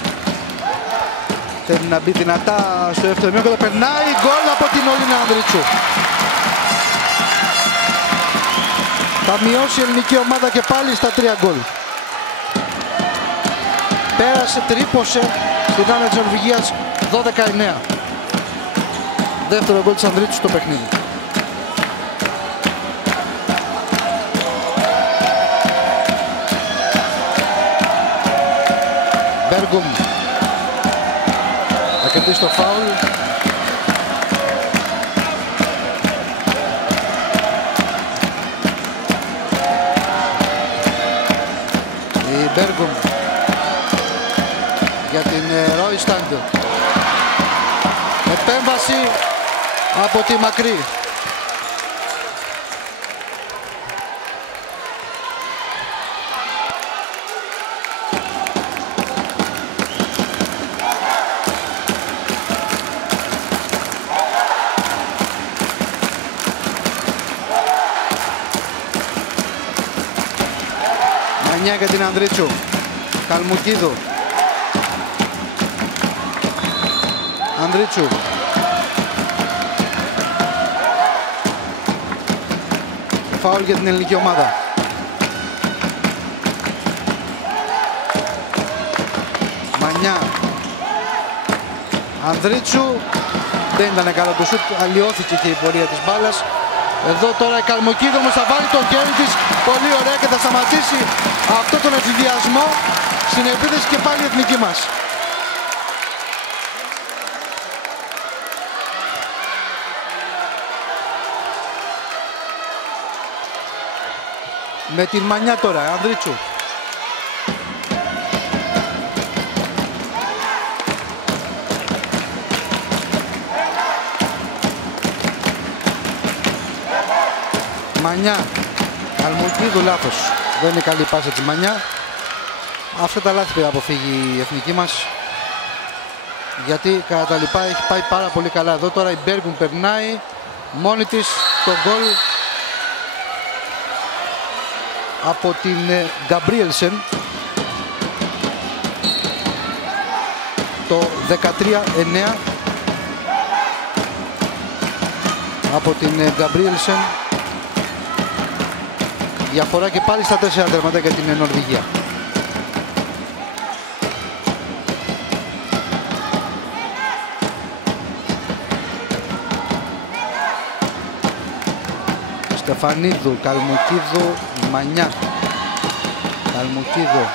θέλει να μπει δυνατά στο δεύτερο μήχρονο, περνάει γκολ από την Όλυνα Ανδρίτσου. Θα μειώσει η ελληνική ομάδα και πάλι στα 3 γκολ. Πέρασε, τρύπωσε στην άμυνα της Νορβηγίας 12-9. Δεύτερο γκολ της Ανδρίτσου στο παιχνίδι. Μπέργκουμ θα κερδίσει το φάουλ. Η Μπέργκουμ για την Ρόισταντ. Επέμβαση από τη μακρύ. Μανιά για την Ανδρίτσου. Καλμουκίδου. Ανδρίτσου. Φάουλ για την ελληνική ομάδα. Μανιά. Ανδρίτσου. Δεν ήταν καλό το σουτ, αλλοιώθηκε και η πορεία της μπάλας. Εδώ τώρα η Καλμοκίδου όμως θα βάλει το χέρι της πολύ ωραία και θα σταματήσει αυτό τον εφηδιασμό στην επίθεση και πάλι η εθνική μας. Με την Μανιά τώρα, Ανδρίτσου. Μανιά. Καλμοκίδου λάθος. Δεν είναι καλή πάσα της Μανιά. Αυτά τα λάθη πρέπει να αποφύγει η εθνική μας. Γιατί κατά τα λοιπά έχει πάει πάρα πολύ καλά. Εδώ τώρα η Μπέργκουν περνάει μόνη της το γκολ από την Γκαμπρίελσεν. Το 13-9 από την Γκαμπρίελσεν. Διαφορά και πάλι στα 4 τερματά για την Νορβηγία. Στεφανίδου, Καλμοκίδου, Μανιά. Καλμοκίδου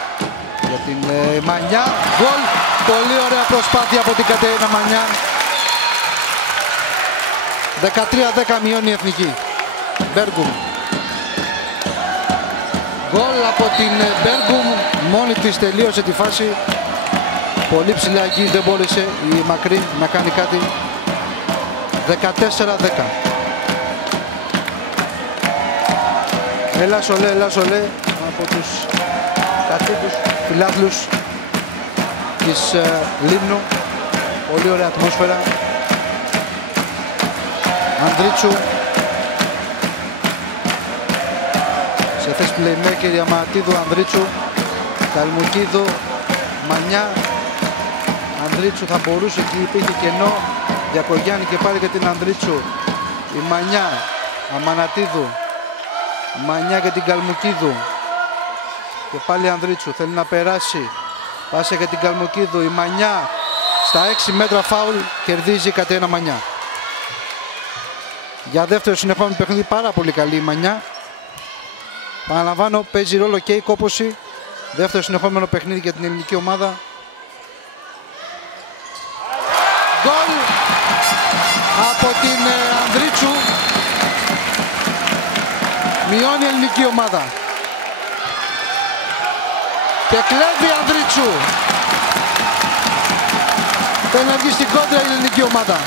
για την Μανιά. Γκολ. Πολύ ωραία προσπάθεια από την Κατερίνα Μανιά. 13-10 μειώνει η εθνική. Μπέργκουμ. Γκολ από την Μπέργκουμ. Μόνη της τελείωσε τη φάση. Πολύ ψηλά εκεί, δεν μπόρεσε η μακρύ να κάνει κάτι. 14-10. Έλα Σολέ από τους κατοίκους φιλάθλους της Λίμνου. Πολύ ωραία ατμόσφαιρα. Ανδρίτσου σε θέση playmaker, Αμαρατίδου, Ανδρίτσου, Καλμουκίδου, Μανιά. Ανδρίτσου θα μπορούσε, εκεί υπήρχε κενό. Διακογιάννη και πάλι για την Ανδρίτσου. Η Μανιά, Αμανατίδου, Μανιά για την Καλμουκίδου. Και πάλι Ανδρίτσου θέλει να περάσει. Πάσε για την Καλμουκίδου. Η Μανιά στα 6 μέτρα φάουλ, κερδίζει η Κατερίνα Μανιά. Για δεύτερο συνεχόμενο παιχνίδι πάρα πολύ καλή η Μανιά. Παραλαμβάνω, παίζει ρόλο και η κόπωση. Δεύτερο συνεχόμενο παιχνίδι για την ελληνική ομάδα. Γκολ από την Ανδρίτσου. Μειώνει η ελληνική ομάδα. Και κλέβει Ανδρίτσου. Θέλει να βγει στην κόντρα η ελληνική ομάδα.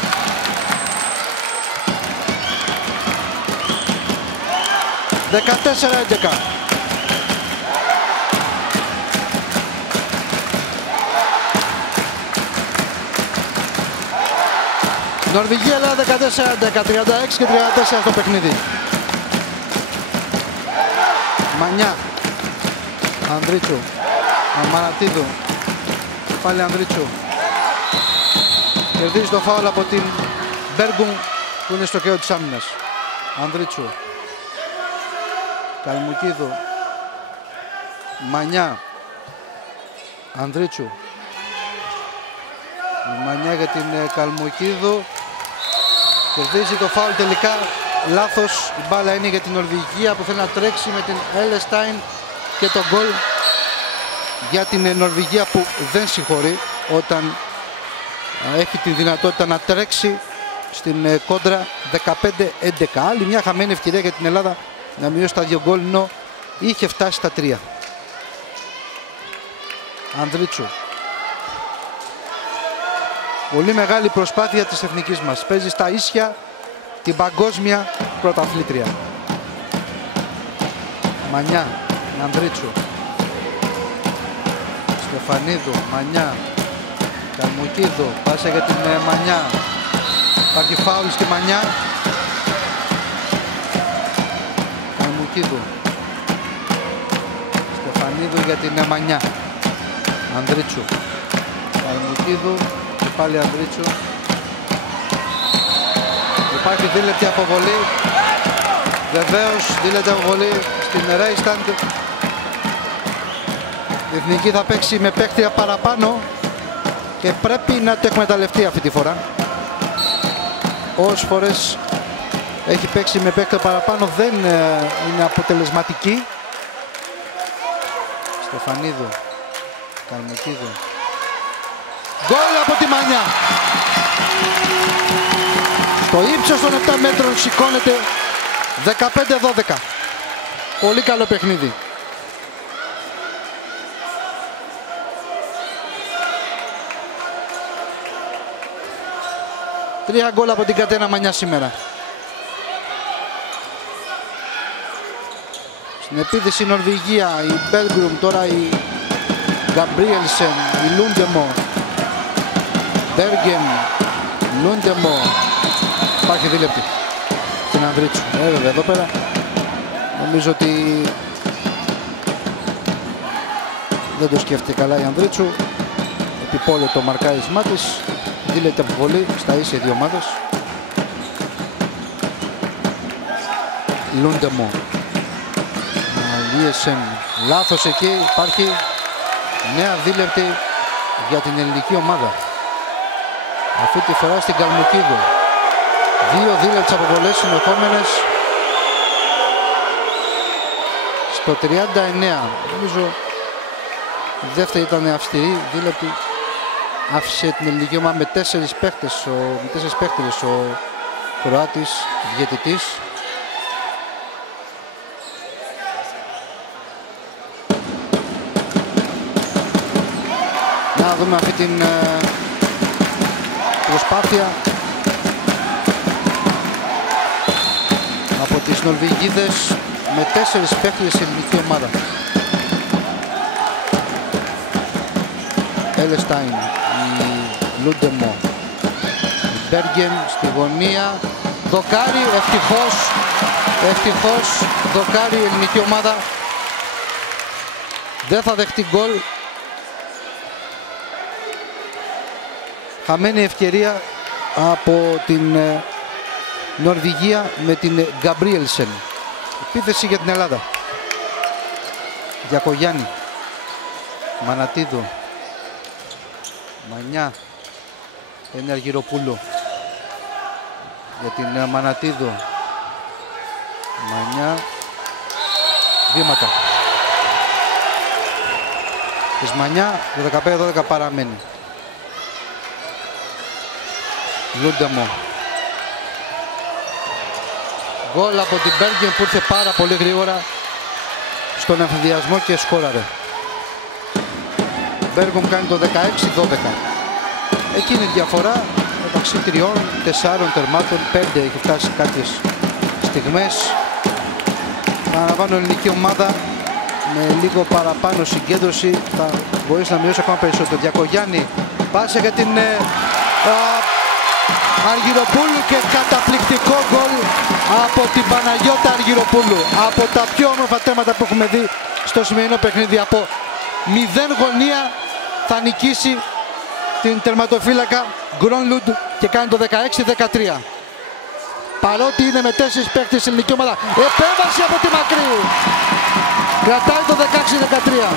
(14-11). Νορβηγία, Ελλάδα 14-11, 36 και 34 στο παιχνίδι. Μανιά, Ανδρίτσου, Αμαρατίδου, πάλι Ανδρίτσου. Κερδίζει το φάουλ από την Μπέργκουμ που είναι στο κέντρο της άμυνας. Ανδρίτσου, Καλμουκίδου, Μανιά, Ανδρίτσου. Η Μανιά για την Καλμουκίδου. Κερδίζει το φάουλ τελικά. Λάθος. Η μπάλα είναι για την Νορβηγία που θέλει να τρέξει με την Έλεστάιν και το γκολ για την Νορβηγία που δεν συγχωρεί όταν έχει τη δυνατότητα να τρέξει στην κόντρα 15-11. Άλλη μια χαμένη ευκαιρία για την Ελλάδα να μειώσει τα 2 γκολ, ενώ είχε φτάσει στα 3. Ανδρίτσου. Πολύ μεγάλη προσπάθεια της εθνικής μας. Παίζει στα ίσια την παγκόσμια πρωταθλήτρια. Μανιά, Ανδρίτσου. Στεφανίδου, Μανιά. Καλμουκίδου, πάσα για την Μανιά. Υπάρχει φάουλ στη Μανιά. Καλμουκίδου. Στεφανίδου για την Μανιά. Ανδρίτσου. Καλμουκίδου και πάλι Ανδρίτσου. Υπάρχει δίλεπτη αποβολή. Βεβαίως δίλεπτη αποβολή στην Ρέισταντ. Η εθνική θα παίξει με παίκτρια παραπάνω και πρέπει να το εκμεταλλευτεί αυτή τη φορά. Όσες φορές έχει παίξει με παίκτη παραπάνω δεν είναι αποτελεσματική. Στεφανίδου, Καλμουκίδου. Γκολ από τη Μανιά. Στο ύψος των 7 μέτρων σηκώνεται 15-12. Πολύ καλό παιχνίδι. Τρία γκολ από την Κατένα Μανιά σήμερα. Στην επίθεση η Νορβηγία, η Μπέλγκρουμ, τώρα η Γκαμπρίελσεν, η Λούντεμο, Μπέργεν, Λούντεμο. Υπάρχει δίλεπτη στην Ανδρίτσου. Βέβαια εδώ πέρα νομίζω ότι δεν το σκέφτηκε καλά η Ανδρίτσου. Επιπόλαιο το μαρκάρισμά της. Δίλεπτη αποβολή στα ίσια δύο ομάδες. Λούντεμο. Αλίεσεν. Λάθος εκεί. Υπάρχει νέα δίλεπτη για την ελληνική ομάδα. Αυτή τη φορά στην Καλμουκίδου. Δύο δίλεπτες αποβολές συνεχόμενες στο 39. Νομίζω η δεύτερη ήταν αυστηρή δίλεπτη. Άφησε την ελληνική ομάδα με 4 παίχτες ο Κροάτης διαιτητής. Να δούμε αυτή την προσπάθεια από τις Νορβηγίδες με 4 παίχτες σε ελληνική ομάδα. Έλεστάιν, η Λούντεμο, η Μπέργεν στη γωνία, δοκάρι, ευτυχώς δοκάρι η ελληνική ομάδα. Δεν θα δεχτεί γκολ. Χαμένη ευκαιρία από την Νορβηγία με την Γκαμπρίελσεν. Επίθεση για την Ελλάδα. Γιακογιάννη, Μανατίδου, Μανιά, είναι Αργυροπούλου για την Μανατίδου. Μανιά, βήματα της Μανιά, το 15-12 παραμένει. Λούντεμο. Γκολ από την Μπέργεν που ήρθε πάρα πολύ γρήγορα στον εμφυδιασμό και σκόραρε. Μπέργεν κάνει το 16-12. Εκείνη η διαφορά μεταξύ 3-4 τερμάτων, 5 έχει φτάσει κάποιες στιγμές. Παραλαμβάνω η ελληνική ομάδα με λίγο παραπάνω συγκέντρωση θα μπορέσει να μειώσει ακόμα περισσότερο. Γιακογιάννη, πάσε για την Αργυροπούλου και καταπληκτικό γκολ από την Παναγιώτα Αργυροπούλου. Από τα πιο όμορφα τέρματα που έχουμε δει στο σημερινό παιχνίδι. Από 0 γωνία θα νικήσει την τερματοφύλακα Γκρόνλουντ και κάνει το 16-13. Παρότι είναι με 4 παίκτες στην ελληνική ομάδα. Επέμβαση από τη μακρύ. Κρατάει το 16-13.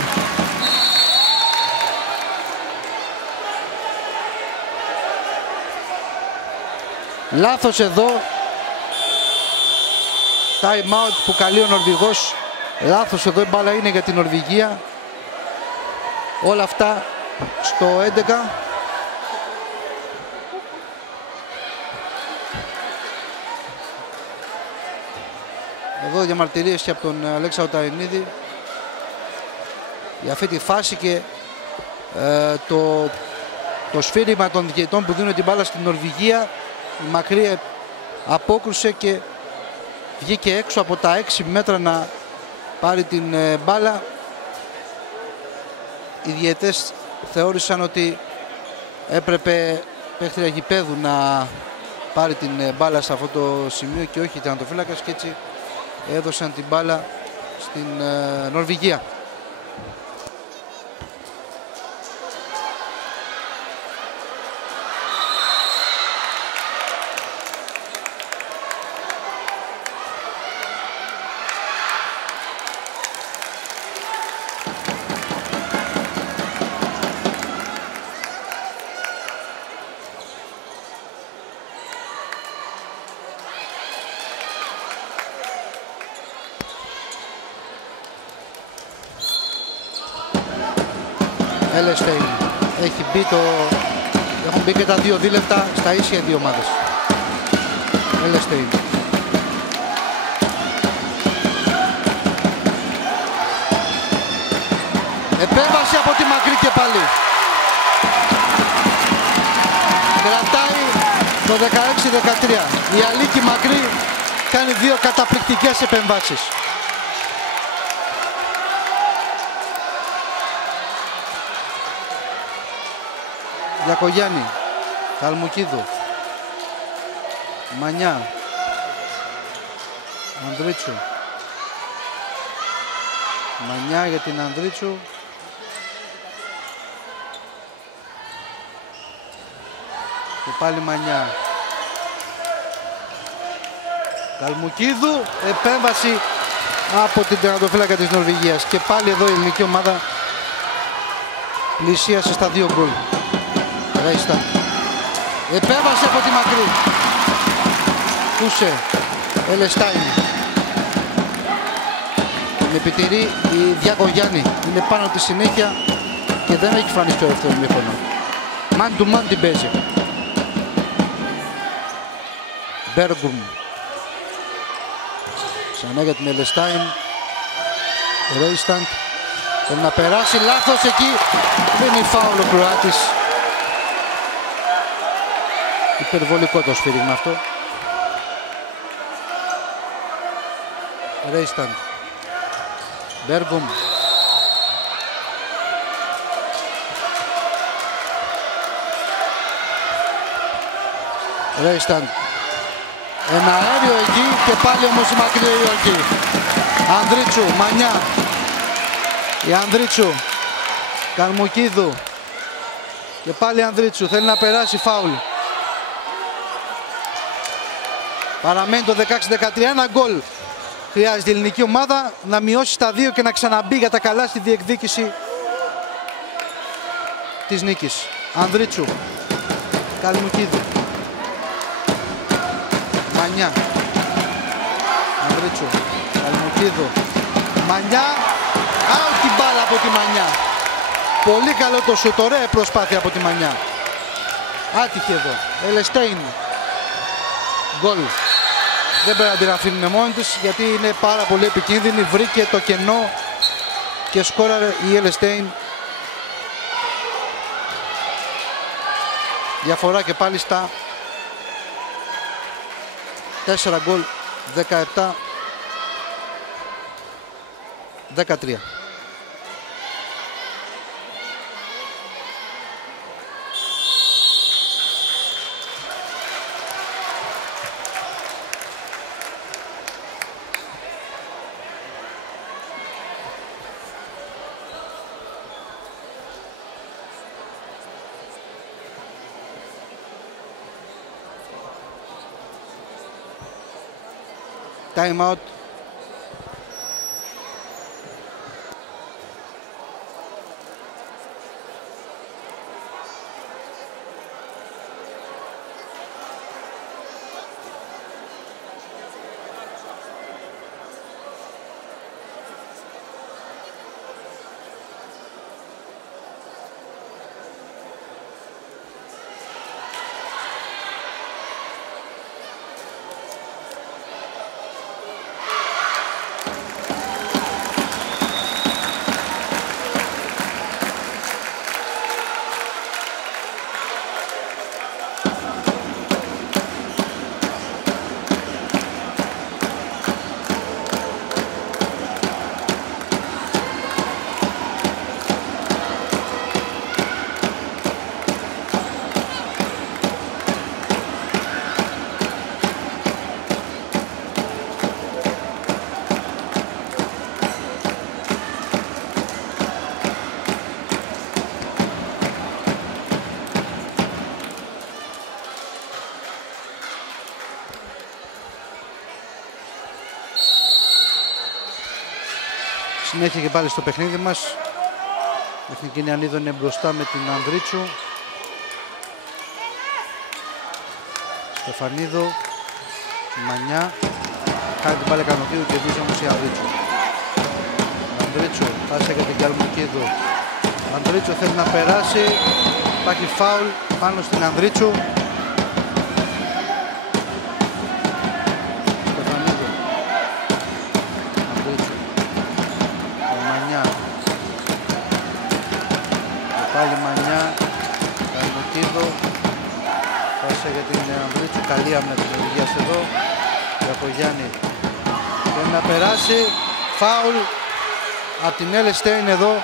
Λάθος εδώ. Time out που καλεί ο Νορβηγός. Λάθος εδώ, η μπάλα είναι για την Νορβηγία. Όλα αυτά στο 11. Εδώ διαμαρτυρίες και από τον Αλέξανδρο Ταρινίδη για αυτή τη φάση και το σφύριμα των διαιτητών που δίνουν την μπάλα στην Νορβηγία. Η μακρύ απόκρουσε και βγήκε έξω από τα 6 μέτρα να πάρει την μπάλα. Οι διαιτές θεώρησαν ότι έπρεπε παίχτρια γηπέδου να πάρει την μπάλα σε αυτό το σημείο και όχι τερματοφύλακας, και έτσι έδωσαν την μπάλα στην Νορβηγία. Ελεστέιν. Έχουν μπει και τα 2 δίλεπτα στα ίσια δύο ομάδες. Ελεστέιν. Επέμβαση από τη μακρύ και πάλι. Κρατάει το 16-13. Η Αλίκη Μακρύ κάνει 2 καταπληκτικές επεμβάσεις. Γιακογιάννη, Καλμουκίδου, Μανιά, Ανδρίτσου. Μανιά για την Ανδρίτσου. Και πάλι Μανιά. Καλμουκίδου, επέμβαση από την τερματοφύλακα της Νορβηγίας. Και πάλι εδώ η ελληνική ομάδα πλησίασε στα 2 γκολ. Ρέιστα. Επέμβαση από τη μακρύ. Κούσε. Ελεστάιν. Την επιτηρεί η Διακογιάννη. Είναι πάνω τη συνέχεια και δεν έχει φανεί στο δεύτερο ημίχρονο. Man to man την παίζει. Μπέργκουμ. Ξανά για την Ελεστάιν. Ρέισταντ. Θέλει να περάσει. Λάθος εκεί. Δεν είναι φάουλ ο Κροάτης. Υπερβολικό το σφύριγμα αυτό. Ρέισταντ. Μπέργκουμ. Ρέισταντ. Ένα αέριο εκεί και πάλι όμως η μακρύ εκεί. Ανδρίτσου, Μανιά. Η Ανδρίτσου. Καλμουκίδου. Και πάλι Ανδρίτσου. Θέλει να περάσει, φάουλ. Παραμένει το 16-13. Ένα γκολ χρειάζεται η ελληνική ομάδα να μειώσει στα 2 και να ξαναμπεί για τα καλά στη διεκδίκηση της νίκης. Ανδρίτσου. Καλμουκίδου. Μανιά. Ανδρίτσου. Καλμουκίδου. Μανιά. Out την μπάλα από τη Μανιά. Πολύ καλό το σουτ. Ωραία προσπάθεια από τη Μανιά. Άτυχε εδώ. Ελεστέιν. Γκολ. Δεν πρέπει να την αφήνουμε μόνη της γιατί είναι πάρα πολύ επικίνδυνη. Βρήκε το κενό και σκόραρε η Ελεστέιν. Διαφορά και πάλι στα 4 γκολ. 17-13. Time out. Συνέχεια και πάλι στο παιχνίδι μας. Η Εθνική Νεανίδων είναι μπροστά με την Ανδρίτσου. Στεφανίδου. Μανιά. Κάνει την μπάλα Καλμουκίδου και βίζει όμως η Ανδρίτσου. Ανδρίτσου πάσα για την Καλμουκίδου. Ανδρίτσου θέλει να περάσει. Υπάρχει φάουλ πάνω στην Ανδρίτσου. Στεφανίδου. Ανδρίτσου. Μανιά. Και πάλι Μανιά. Καλμουκίδου. Πάσα για την Ανδρίτσου. Καλή άμυνα της Νορβηγίας εδώ. Για από Γιάννη. Θέλει να περάσει. Φάουλ από την Ελεστέιν εδώ.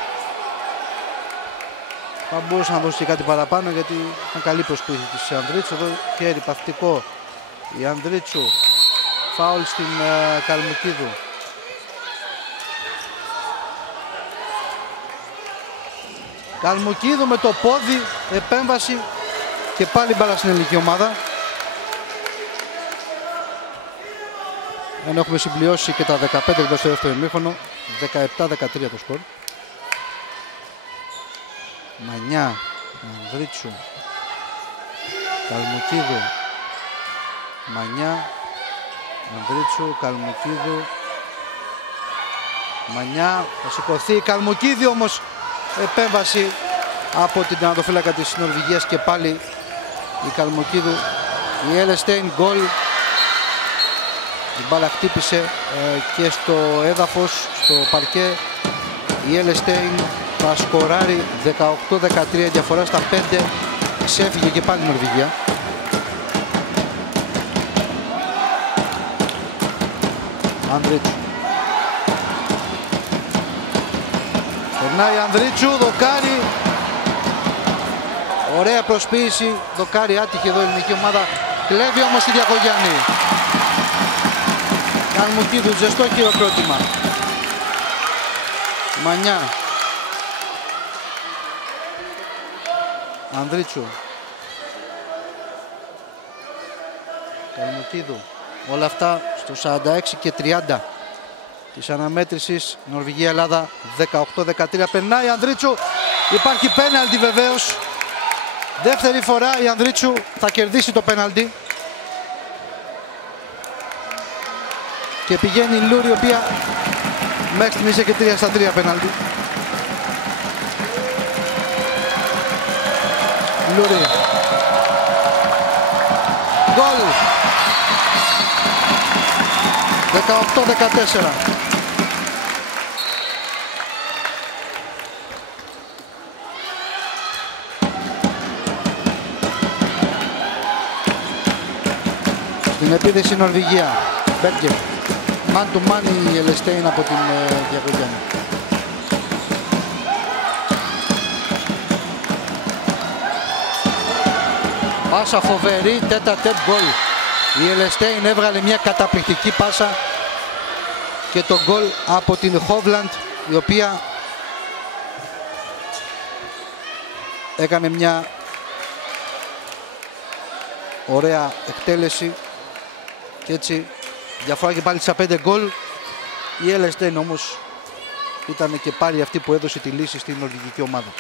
Θα μπορούσε να δώσει κάτι παραπάνω γιατί ήταν καλή προσπάθεια της Ανδρίτσου. Εδώ χέρι παθητικό η Ανδρίτσου. Φάουλ στην Καλμουκίδου. Καλμουκίδου με το πόδι, επέμβαση και πάλι μπάλα στην ελληνική ομάδα. Ενώ έχουμε συμπληρώσει και τα 15 λεπτά στο δεύτερο ημίχρονο. 17-13 το σκορ. Μανιά, Ανδρίτσου, Καλμουκίδου, Μανιά, Ανδρίτσου, Καλμουκίδου, Μανιά, θα σηκωθεί, Καλμουκίδη όμως επέμβαση από την τερματοφύλακα της Νορβηγίας και πάλι η Καλμουκίδου. Η Ελεστέιν γκολ, η μπάλα χτύπησε και στο έδαφος, στο παρκέ. Η Ελεστέιν θα σκοράρει 18-13, διαφορά στα 5, ξέφυγε και πάλι η Νορβηγία. Ανδρίτσου. Περνάει Ανδρίτσου, δοκάρι. Ωραία προσποίηση, δοκάρι άτυχε εδώ η ελληνική ομάδα. Κλέβει όμως τη Διακογιάννη. Καλμουκίδου, ζεστό χειροκρότημα. Μανιά. Ανδρίτσου. Καλμουκίδου. Όλα αυτά στο 46 και 30 της αναμέτρησης. Νορβηγία-Ελλάδα 18-13. Περνάει Ανδρίτσου. Υπάρχει πέναλτι βεβαίως. Δεύτερη φορά η Ανδρίτσου θα κερδίσει το πέναλτι. Και πηγαίνει η Λούρη, η οποία μέχρι στιγμής είχε και 3-3 πέναλτι. Λούρη. Γκολ. 18-14. Στην επίθεση Νορβηγία. Μπέργκερ. Man to man η Ελεστέιν από την Διακογιάννη. Πάσα φοβερή, τέτα-τέτ γκολ. Η Ελεστέιν έβγαλε μια καταπληκτική πάσα και το γκολ από την Χόβλαντ, η οποία έκανε μια ωραία εκτέλεση και έτσι διαφορά και πάλι στα 5 γκολ. Η Ελεστέιν όμως ήταν και πάλι αυτή που έδωσε τη λύση στην νορβηγική ομάδα.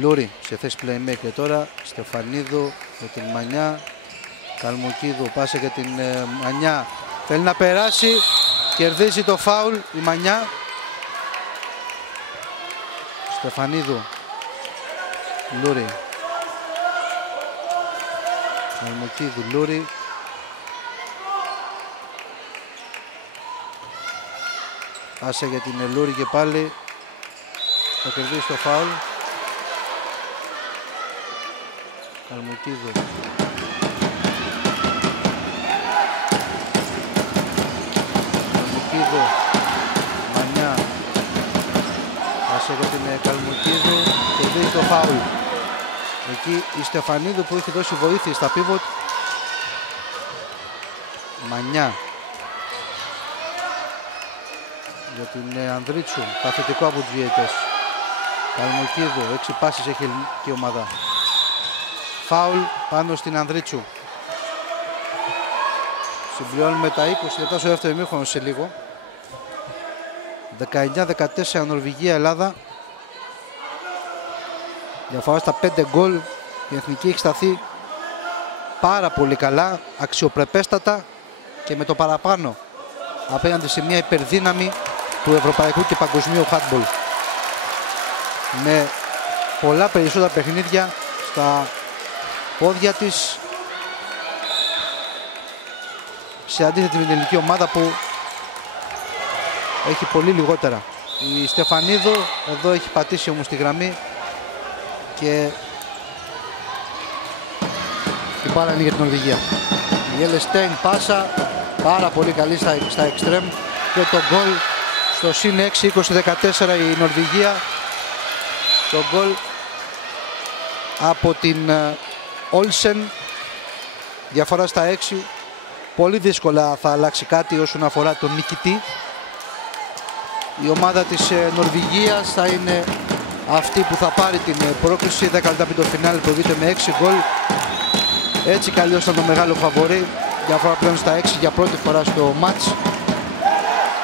Λούρι σε θέση playmaker τώρα. Στεφανίδου για την Μανιά. Καλμουκίδου, πάσε για την Μανιά. Θέλει να περάσει. Κερδίζει το φάουλ η Μανιά. Στεφανίδου. Λούρι. Καλμουκίδου, Λούρι. Πάσε για την Λούρι και πάλι. Θα κερδίσει το φάουλ. Καλμουκίδου. Καλμουκίδου. Μανιά. Πάσε για την Καλμουκίδου. Κερδίζει το φάουλ. Εκεί η Στεφανίδου που έχει δώσει βοήθεια στα πίβοτ. Μανιά. Για την Ανδρίτσου. Παθητικό από τους διαιτητές. Καλμουκίδου. 6 πάσεις έχει η ελληνική ομάδα. Φάουλ πάνω στην Ανδρίτσου. Συμπληρώνουμε τα 20 λεπτά στο δεύτερο ημίχρονο σε λίγο. 19-14 Νορβηγία-Ελλάδα. Διαφορά στα 5 γκολ. Η εθνική έχει σταθεί πάρα πολύ καλά, αξιοπρεπέστατα και με το παραπάνω απέναντι σε μια υπερδύναμη του ευρωπαϊκού και παγκοσμίου handball, με πολλά περισσότερα παιχνίδια στα πόδια της, σε αντίθετη με την ελληνική ομάδα που έχει πολύ λιγότερα. Η Στεφανίδου εδώ έχει πατήσει όμως τη γραμμή και η μπάλα είναι για την Νορβηγία. Η Ελεστέιν πάσα πάρα πολύ καλή στα εξτρέμ και το γκολ στο συν 6, 20-14 η Νορβηγία. Το γκολ από την Όλσεν, διαφορά στα 6. Πολύ δύσκολα θα αλλάξει κάτι όσον αφορά τον νικητή. Η ομάδα της Νορβηγίας θα είναι αυτή που θα πάρει την πρόκριση. 10 λεπτά πριν το φινάλε προβείται με 6 γκολ. Έτσι κι αλλιώς ήταν το μεγάλο φαβορί. Διαφορά πλέον στα 6 για πρώτη φορά στο μάτς.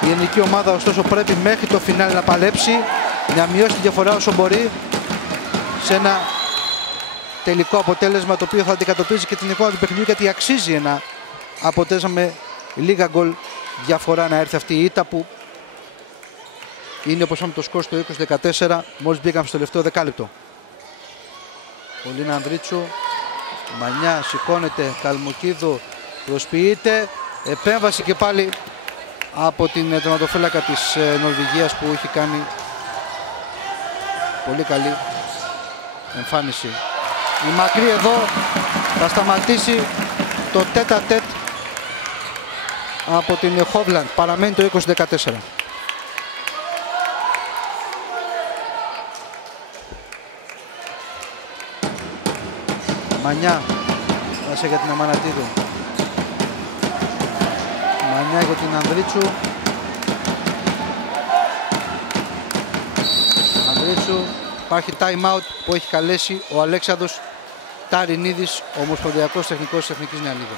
Η ελληνική ομάδα ωστόσο πρέπει μέχρι το φινάλε να παλέψει, να μειώσει τη διαφορά όσο μπορεί σε ένα τελικό αποτέλεσμα το οποίο θα αντικατοπτρίζει και την εικόνα του παιχνιδιού, γιατί αξίζει ένα αποτέλεσμα με λίγα γκολ διαφορά να έρθει αυτή η ήττα που είναι, όπως είπαμε, το σκορ στο 20-14 μόλις μπήκαμε στο τελευταίο δεκάλεπτο. Ο Λίνα Ανδρίτσου, Μανιά σηκώνεται, Καλμουκίδου προσποιείται, επέμβαση και πάλι από την τερματοφύλακα της Νορβηγίας που έχει κάνει πολύ καλή εμφάνιση. Η μακρύ εδώ θα σταματήσει το τέτα-τέτ από την Χόβλαντ. Παραμένει το 20-14. Μανιά, πάσα για την Αμανατίδου. Μανιά για την Ανδρίτσου. Ανδρίτσου, υπάρχει time out που έχει καλέσει ο Αλέξανδρος Ταρινίδης, ο Ομοσπονδιακός Τεχνικός της Εθνικής Νεανίδων.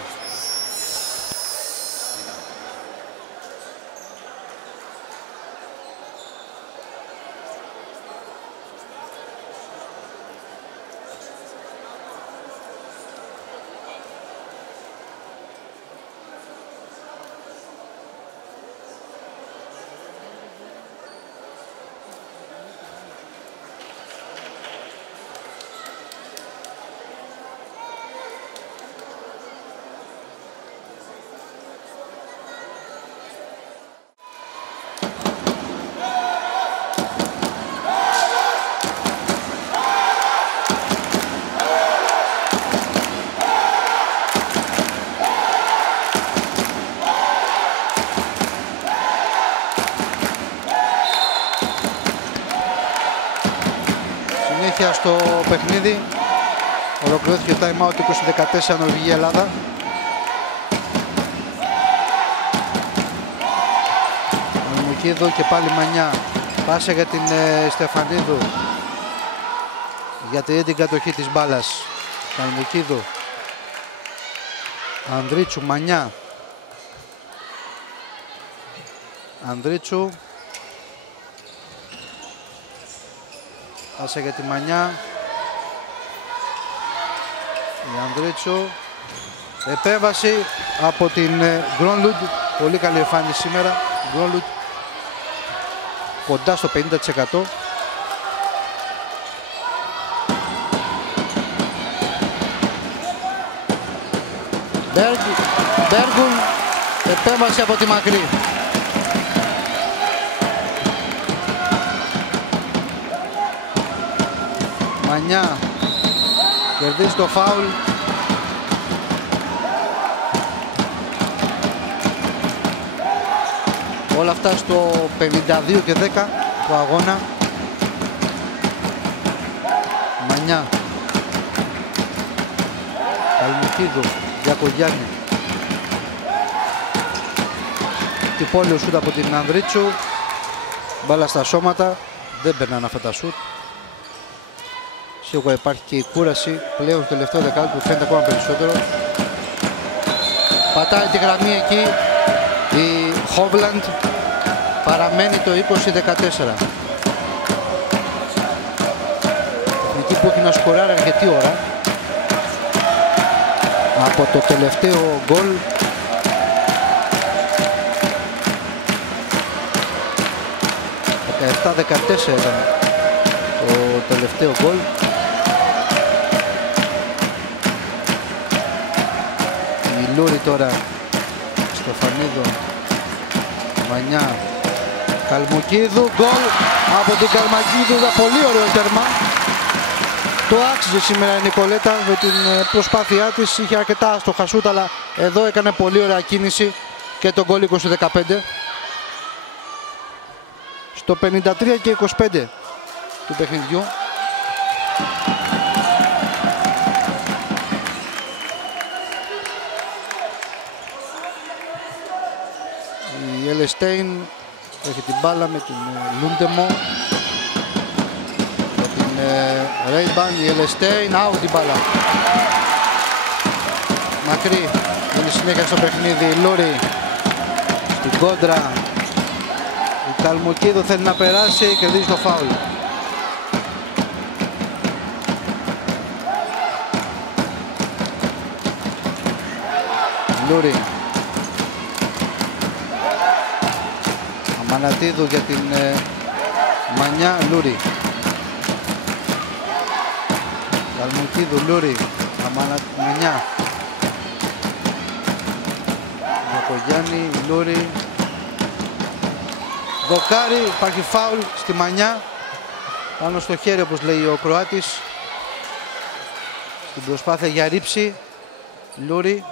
Στο παιχνίδι ολοκληρώθηκε το time out 20-14 Νορβηγία-Ελλάδα. Καλμουκίδου και πάλι Μανιά, πάσα για την Στεφανίδου για την κατοχή της μπάλας. Καλμουκίδου, Ανδρίτσου, Μανιά, Ανδρίτσου, πάσα για τη Μανιά. Η Ανδρίτσου, επέμβαση από την Γκρόνλουντ. Πολύ καλή εμφάνιση σήμερα. Γκρόνλουντ κοντά στο 50%. Μπέργκουν, επέμβαση από τη μακρύ. Μανιά κερδίζει το φάουλ. Όλα αυτά στο 52 και 10 του αγώνα. Μανιά, Καλμουκίδου, Γιακογιάννη. Τυπόλιο σούτ από την Ανδρίτσου. Μπάλα στα σώματα. Δεν περνάνε αυτά τα σούτ. Σίγουρα υπάρχει και η κούραση πλέον στο τελευταίο δεκάλεπτο που φαίνεται ακόμα περισσότερο. Πατάει τη γραμμή εκεί η Χόβλαντ. Παραμένει το 20-14. Εκεί που έχει να σκοράρει αρκετή ώρα από το τελευταίο γκολ 17-14 ήταν το τελευταίο γκολ. Η Λούρη τώρα στο Φανίδο. Μανιά. Καλμουκίδου. Γκολ από την Καλμακίδου. Πολύ ωραίο τέρμα. Το άξιζε σήμερα η Νικολέτα με την προσπάθειά της. Είχε αρκετά στο χασούτ, αλλά εδώ έκανε πολύ ωραία κίνηση και τον γκολ 20-15. Στο 53 και 25 του παιχνιδιού. Η Ελεστέιν έχει την μπάλα με την Λούντεμο. Με την Ρέιμπαν, η Ελεστέιν, out την μπάλα. Μακρύ, είναι συνέχεια στο παιχνίδι, η Λούρη στην κόντρα. Η Καλμουκίδου θέλει να περάσει, κερδίζει το φάουλ. Λούρη. Αμανατίδου για την Μανιά, Λούρη. Καλμουκίδου, Λούρη. Μανιά. Γιακογιάννη, Λούρη. Δοκάρι, υπάρχει φάουλ στη Μανιά. Πάνω στο χέρι, όπως λέει ο Κροάτης. Στην προσπάθεια για ρήψη. Λούρη.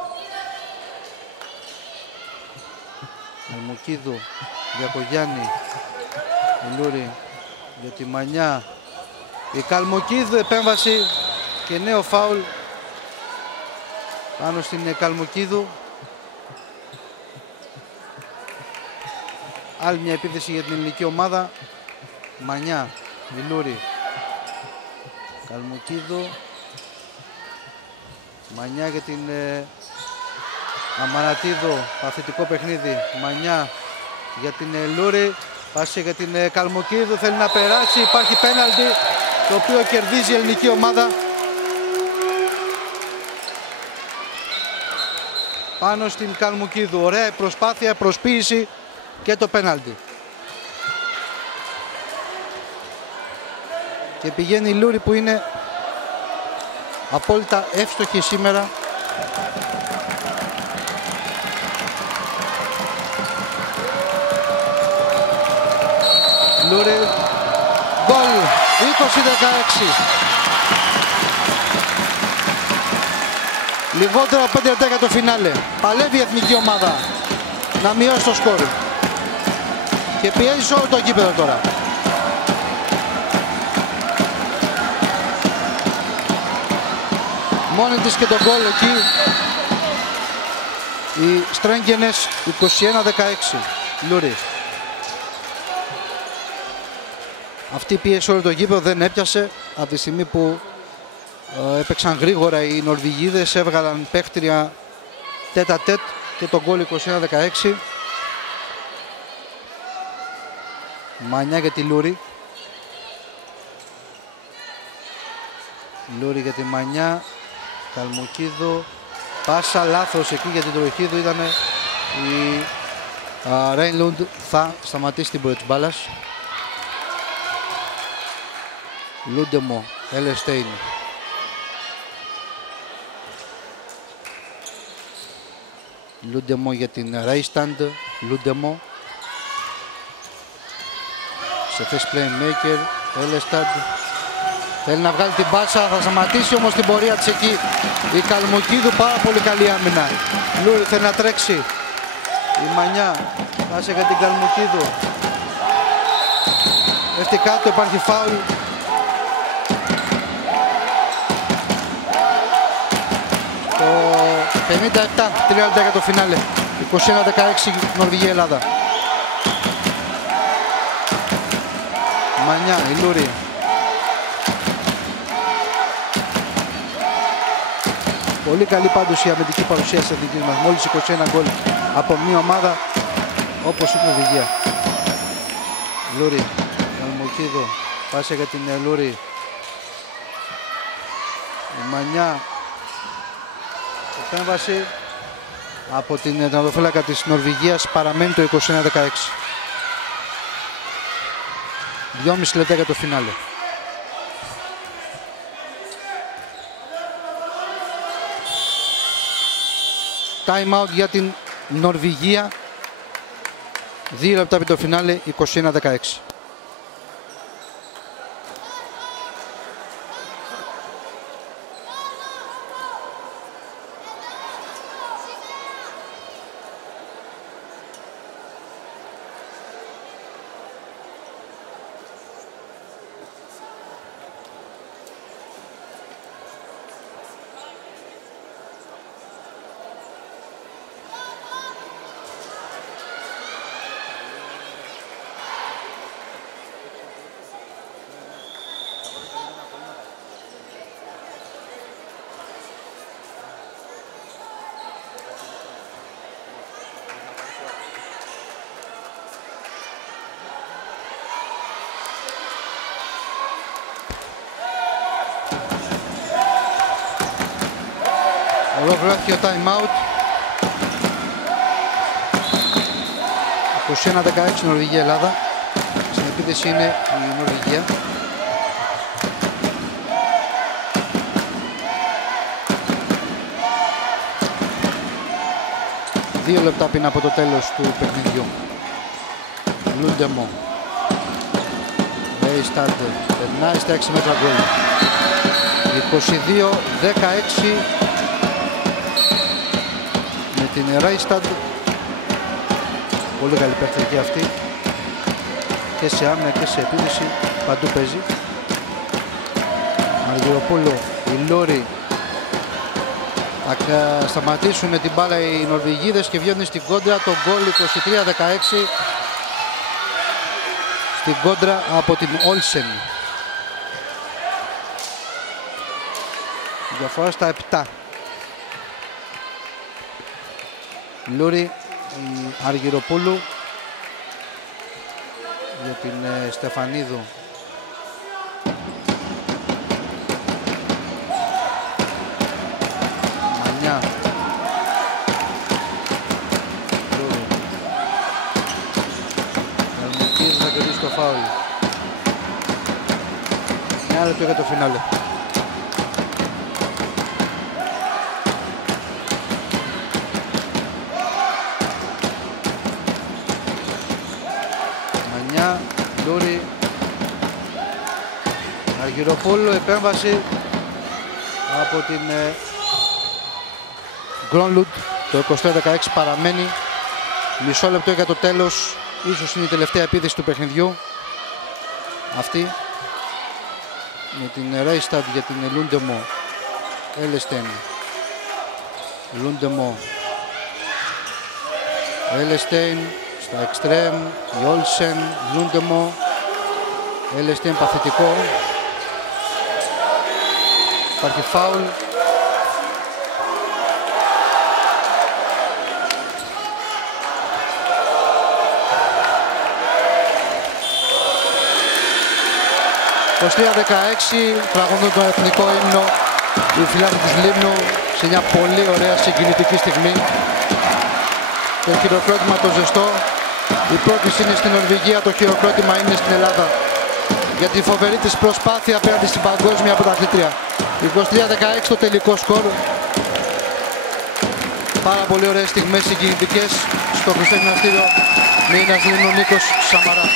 Καλμουκίδου. Γιακογιάννη, Λούρη για τη Μανιά. Η Καλμουκίδου, επέμβαση και νέο φάουλ πάνω στην Καλμουκίδου. Άλλη μια επίθεση για την ελληνική ομάδα. Μανιά, η Λούρη. Καλμουκίδου. Μανιά για την Αμανατίδου. Παθητικό παιχνίδι. Μανιά για την Λούρη. Πάση για την Καλμουκίδου. Θέλει να περάσει. Υπάρχει πέναλτι, το οποίο κερδίζει η ελληνική ομάδα. Πάνω στην Καλμουκίδου. Ωραία προσπάθεια, προσποίηση και το πέναλτι. Και πηγαίνει η Λούρη, που είναι απόλυτα εύστοχη σήμερα. Λούρη, γκολ, 20-16. Λιγότερο από 5 λεπτά για το φινάλε. Παλεύει η εθνική ομάδα να μειώσει το σκορ. Και πιέζει σε όλο το γήπεδο τώρα. Μόνη της και τον γκολ εκεί. Οι Στρέγγενες 21-16. Λούρη. Αυτή πίεσε όλο το γήπεδο, δεν έπιασε. Από τη στιγμή που έπαιξαν γρήγορα οι Νορβηγίδες, έβγαλαν παίχτρια τέτα-τέτ και τον γκολ 21-16. Μανιά για τη Λούρη. Λούρη για τη Μανιά. Καλμουκίδου. Πάσα λάθος εκεί για την Τροχίδου. Ήταν η Ρέινλουντ. Θα σταματήσει την πρώτη μπάλας. Λούντεμο, Ελεστέιν. Λούντεμο για την Ρέισταντ. Λούντεμο. Σε θέση playmaker. Ελεστάντ. Θέλει να βγάλει την μπάσα. Θα σταματήσει όμως την πορεία της εκεί η Καλμουκίδου. Πάρα πολύ καλή άμυνα. Λούρη θέλει να τρέξει. Η Μανιά. Πάσε για την Καλμουκίδου. Έφτει κάτω, υπάρχει φάουλ. Το 57, 3 λεπτά για το φινάλε. 21-16 Νορβηγία-Ελλάδα. Μανιά, η Λούρη. Πολύ καλή πάντως η αμυντική παρουσία της εθνικής μας. Μόλις 21 γκολ από μια ομάδα όπως η Νορβηγία. Λούρη, Καλμουκίδου, πάσε για την Λούρη. Η Μανιά. Επέμβαση από την τερματοφύλακα της Νορβηγίας, παραμένει το 21-16. 2,5 λεπτά για το φινάλε. Time out για την Νορβηγία. 2 λεπτά πριν το φινάλε, 21-16. Ολοκληρώθηκε ο time out. 21-16 Νορβηγία-Ελλάδα. Στην επίθεση είναι η Νορβηγία. Δύο λεπτά πριν από το τέλος του παιχνιδιού. Λούντεμο. Ρέισταντ. Περνάει στα 6 μέτρα γκολ. 22-16 με την Ρέισταντ. Πολύ καλή παίχτη και αυτή. Και σε άμυνα και σε επίθεση. Παντού παίζει. Αργυροπούλου, η Λόρι. Θα σταματήσουν την μπάλα οι Νορβηγίδες και βγαίνουν στην κόντρα. Το γκολ 23-16 στην κόντρα από την Όλσεν. Διαφορά στα 7. Λούρι, η Αργυροπούλου για την Στεφανίδου. Μανιά. Λούρι. Ερμικίδη θα κερδίσει το φάουλ. Μια λεπτό για το φινάλε. Λούρι, Αργυροπούλου, επέμβαση από την Γκρόνλουντ. Το 23-16 παραμένει. Μισό λεπτό για το τέλος. Ίσως είναι η τελευταία επίθεση του παιχνιδιού. Αυτή με την Ρέισταντ για την Λούντεμο. Έλεστεν. Λούντεμο. Έλεστεν. Στα εξτρέμ, η Όλσεν, Λούντεμο, Έλεστεν παθητικό. Υπάρχει φάουλ. Το 3-16 τραγουδούν τον εθνικό ύμνο οι φιλάθλοι της Λίμνου σε μια πολύ ωραία συγκινητική στιγμή. Το χειροκρότημα το ζεστό. Η πρόκληση είναι στην Νορβηγία, το χειροκρότημα είναι στην Ελλάδα. Για τη φοβερή της προσπάθεια απέναντι στην παγκόσμια πρωταθλήτρια. 23-16 το τελικό σκορ. Πάρα πολύ ωραίες στιγμές συγκινητικές στο Χριστό Γυμναστήριο Μήνας Λίμνου Νίκος Σαμαράς.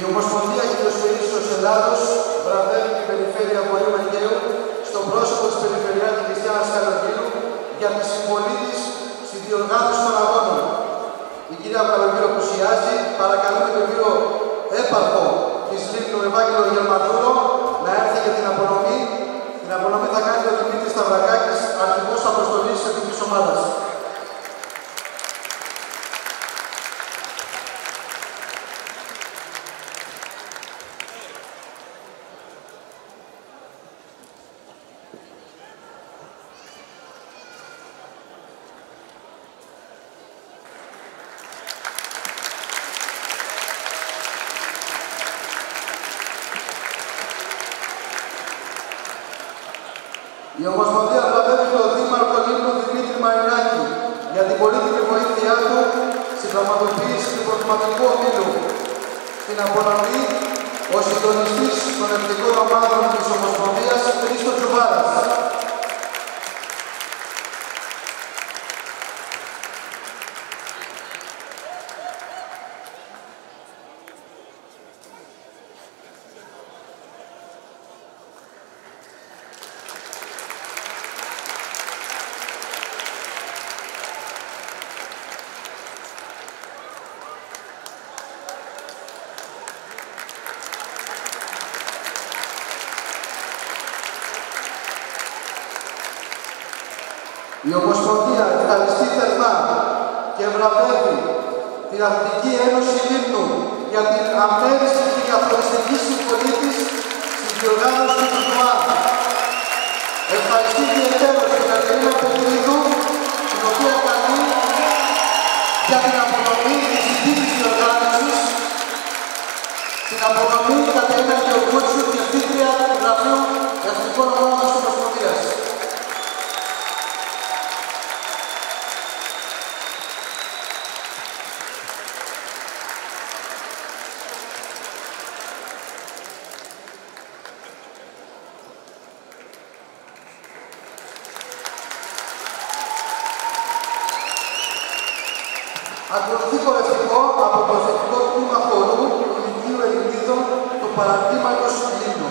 Η Ομοσπονδία Χειροσφαιρίσεως Ελλάδος βραβεύει την Περιφέρεια Βορείου Αιγαίου στο πρόσωπο της Περιφερειάρχη Χριστιάνας Καλογύρου για τη συμβολή της στη διοργάνωση των αγώνων. Η κυρία Καλογύρου απουσιάζει, παρακαλούμε τον κύριο έπαρχο της Λίμνου Ευάγγελο Γερμανδούρο να έρθει για την απονομή. Την απονομή θα κάνει ο Δημήτρης Σταυρακάκης, αρχηγός αποστολής της εθνικής ομάδας. Η Ομοσπονδία βραβεύει τον Δήμαρχο Λίμνου Δημήτρη Μαρινάκη για την πολύτιμη βοήθειά του στην πραγματοποίηση του προκριματικού ομίλου. Στην απονομή, ο συντονιστής των εθνικών ομάδων της Ομοσπονδίας, Χρήστος Τζουβάρας. Η Ομοσπονδία ευχαριστεί θερμά και βραβεύει την Αθλητική Ένωση Λίμνου για την αμέριστη και καθοριστική συμβολή της στην διοργάνωση του τουρνουά. Ευχαριστεί ιδιαιτέρως την Κατερίνα Πετρίδου, την οποία καλεί για την απονομή της συντήρησης διοργάνωσης. Την απονομή Κατερίνα Γεωργούτσου, διευθύντρια του Γραφείου Εθνικών Ομάδων της Ομοσπονδίας. Ακολουθεί χορευτικό από το Εθνικό Τμήμα Χορού του Λυκείου Ελληνίδων του Παραρτήματος Λίμνου.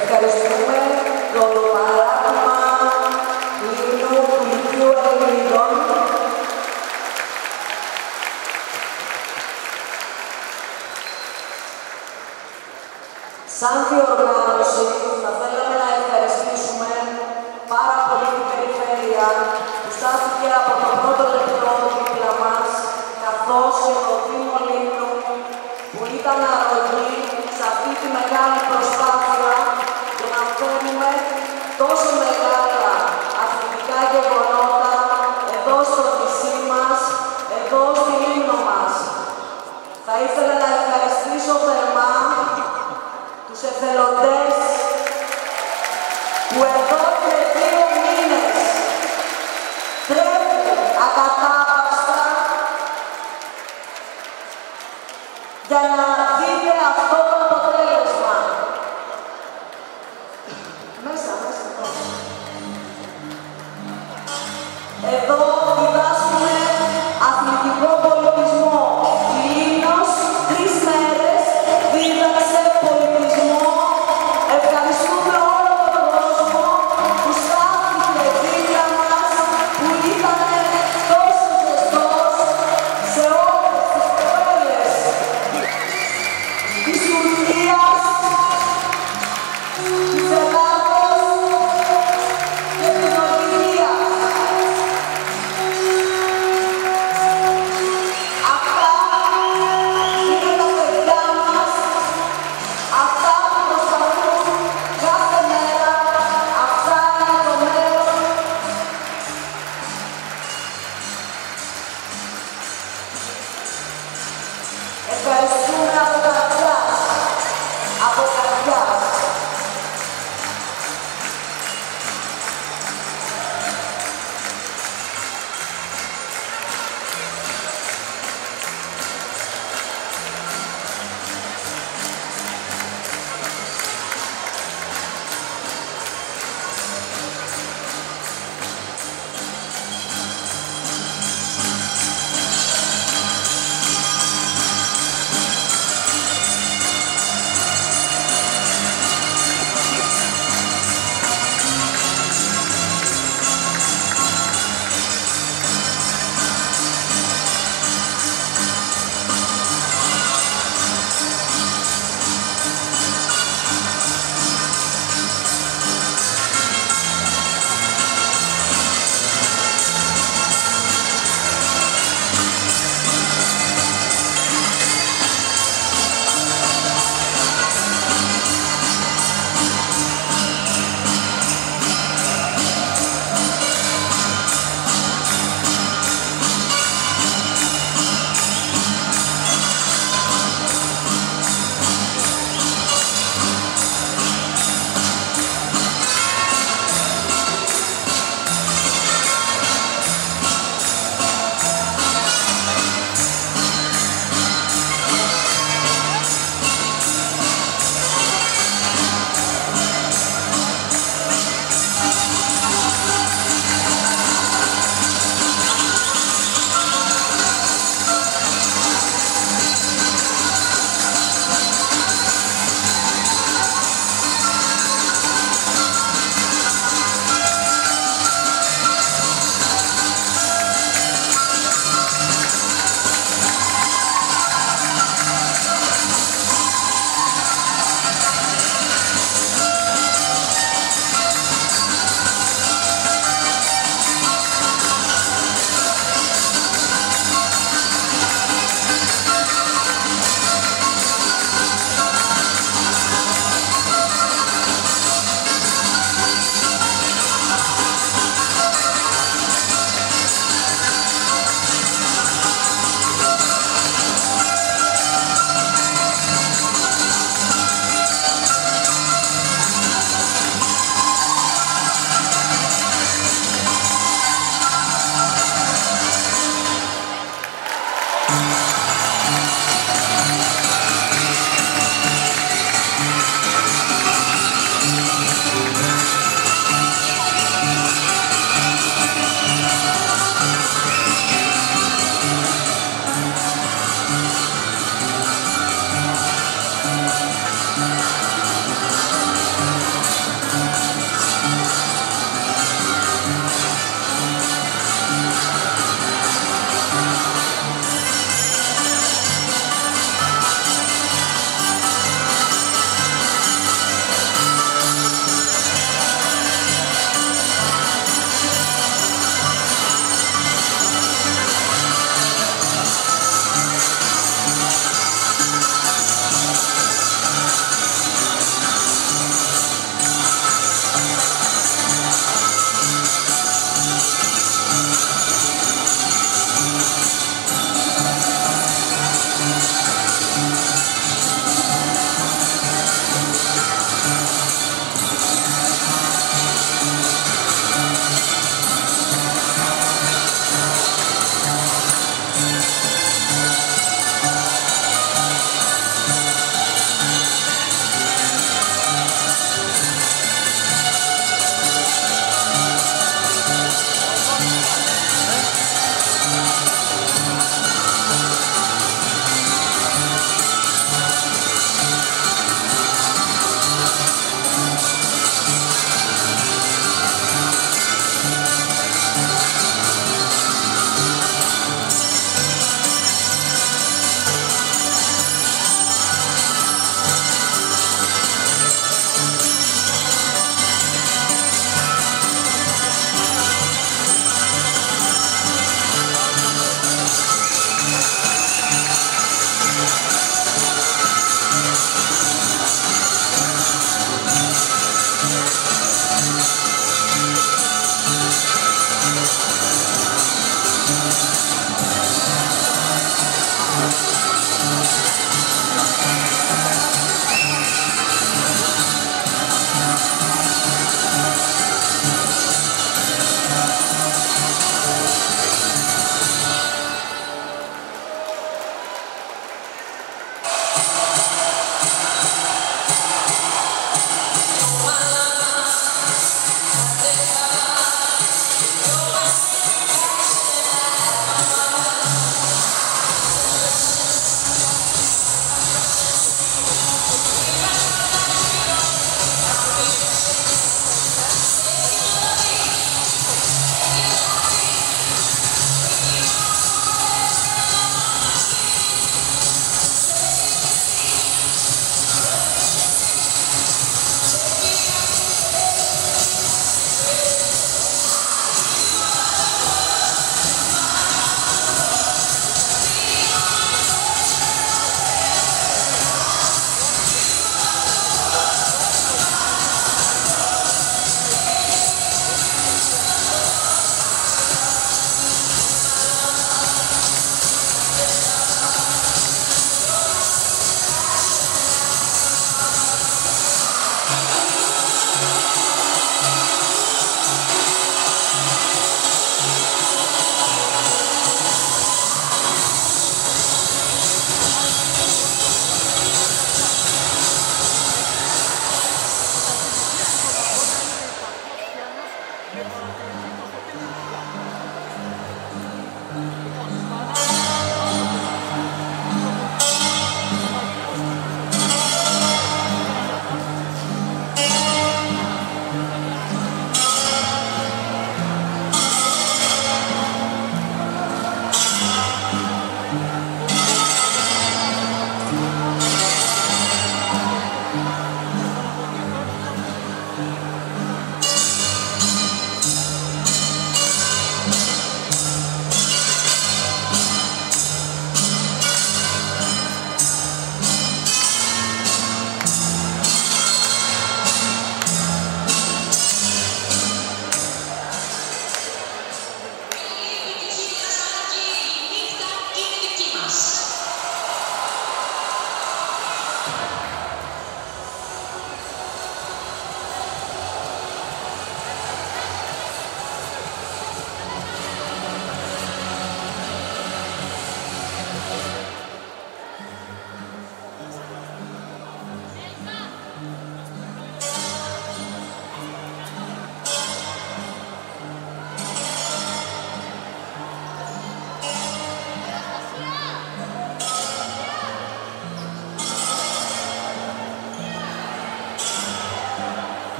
Ευχαριστούμε το παράδειγμα Λίμνου του Λυκείου Ελληνίδων. Σαν διοργάνωση θα θέλαμε να ευχαριστήσουμε πάρα πολύ την περιφέρεια που στάθηκε από το πρώτο λεπτό δίπλα μας, καθώς και το Δήμο Λίμνου που ήταν αρρωγή σε αυτή τη μεγάλη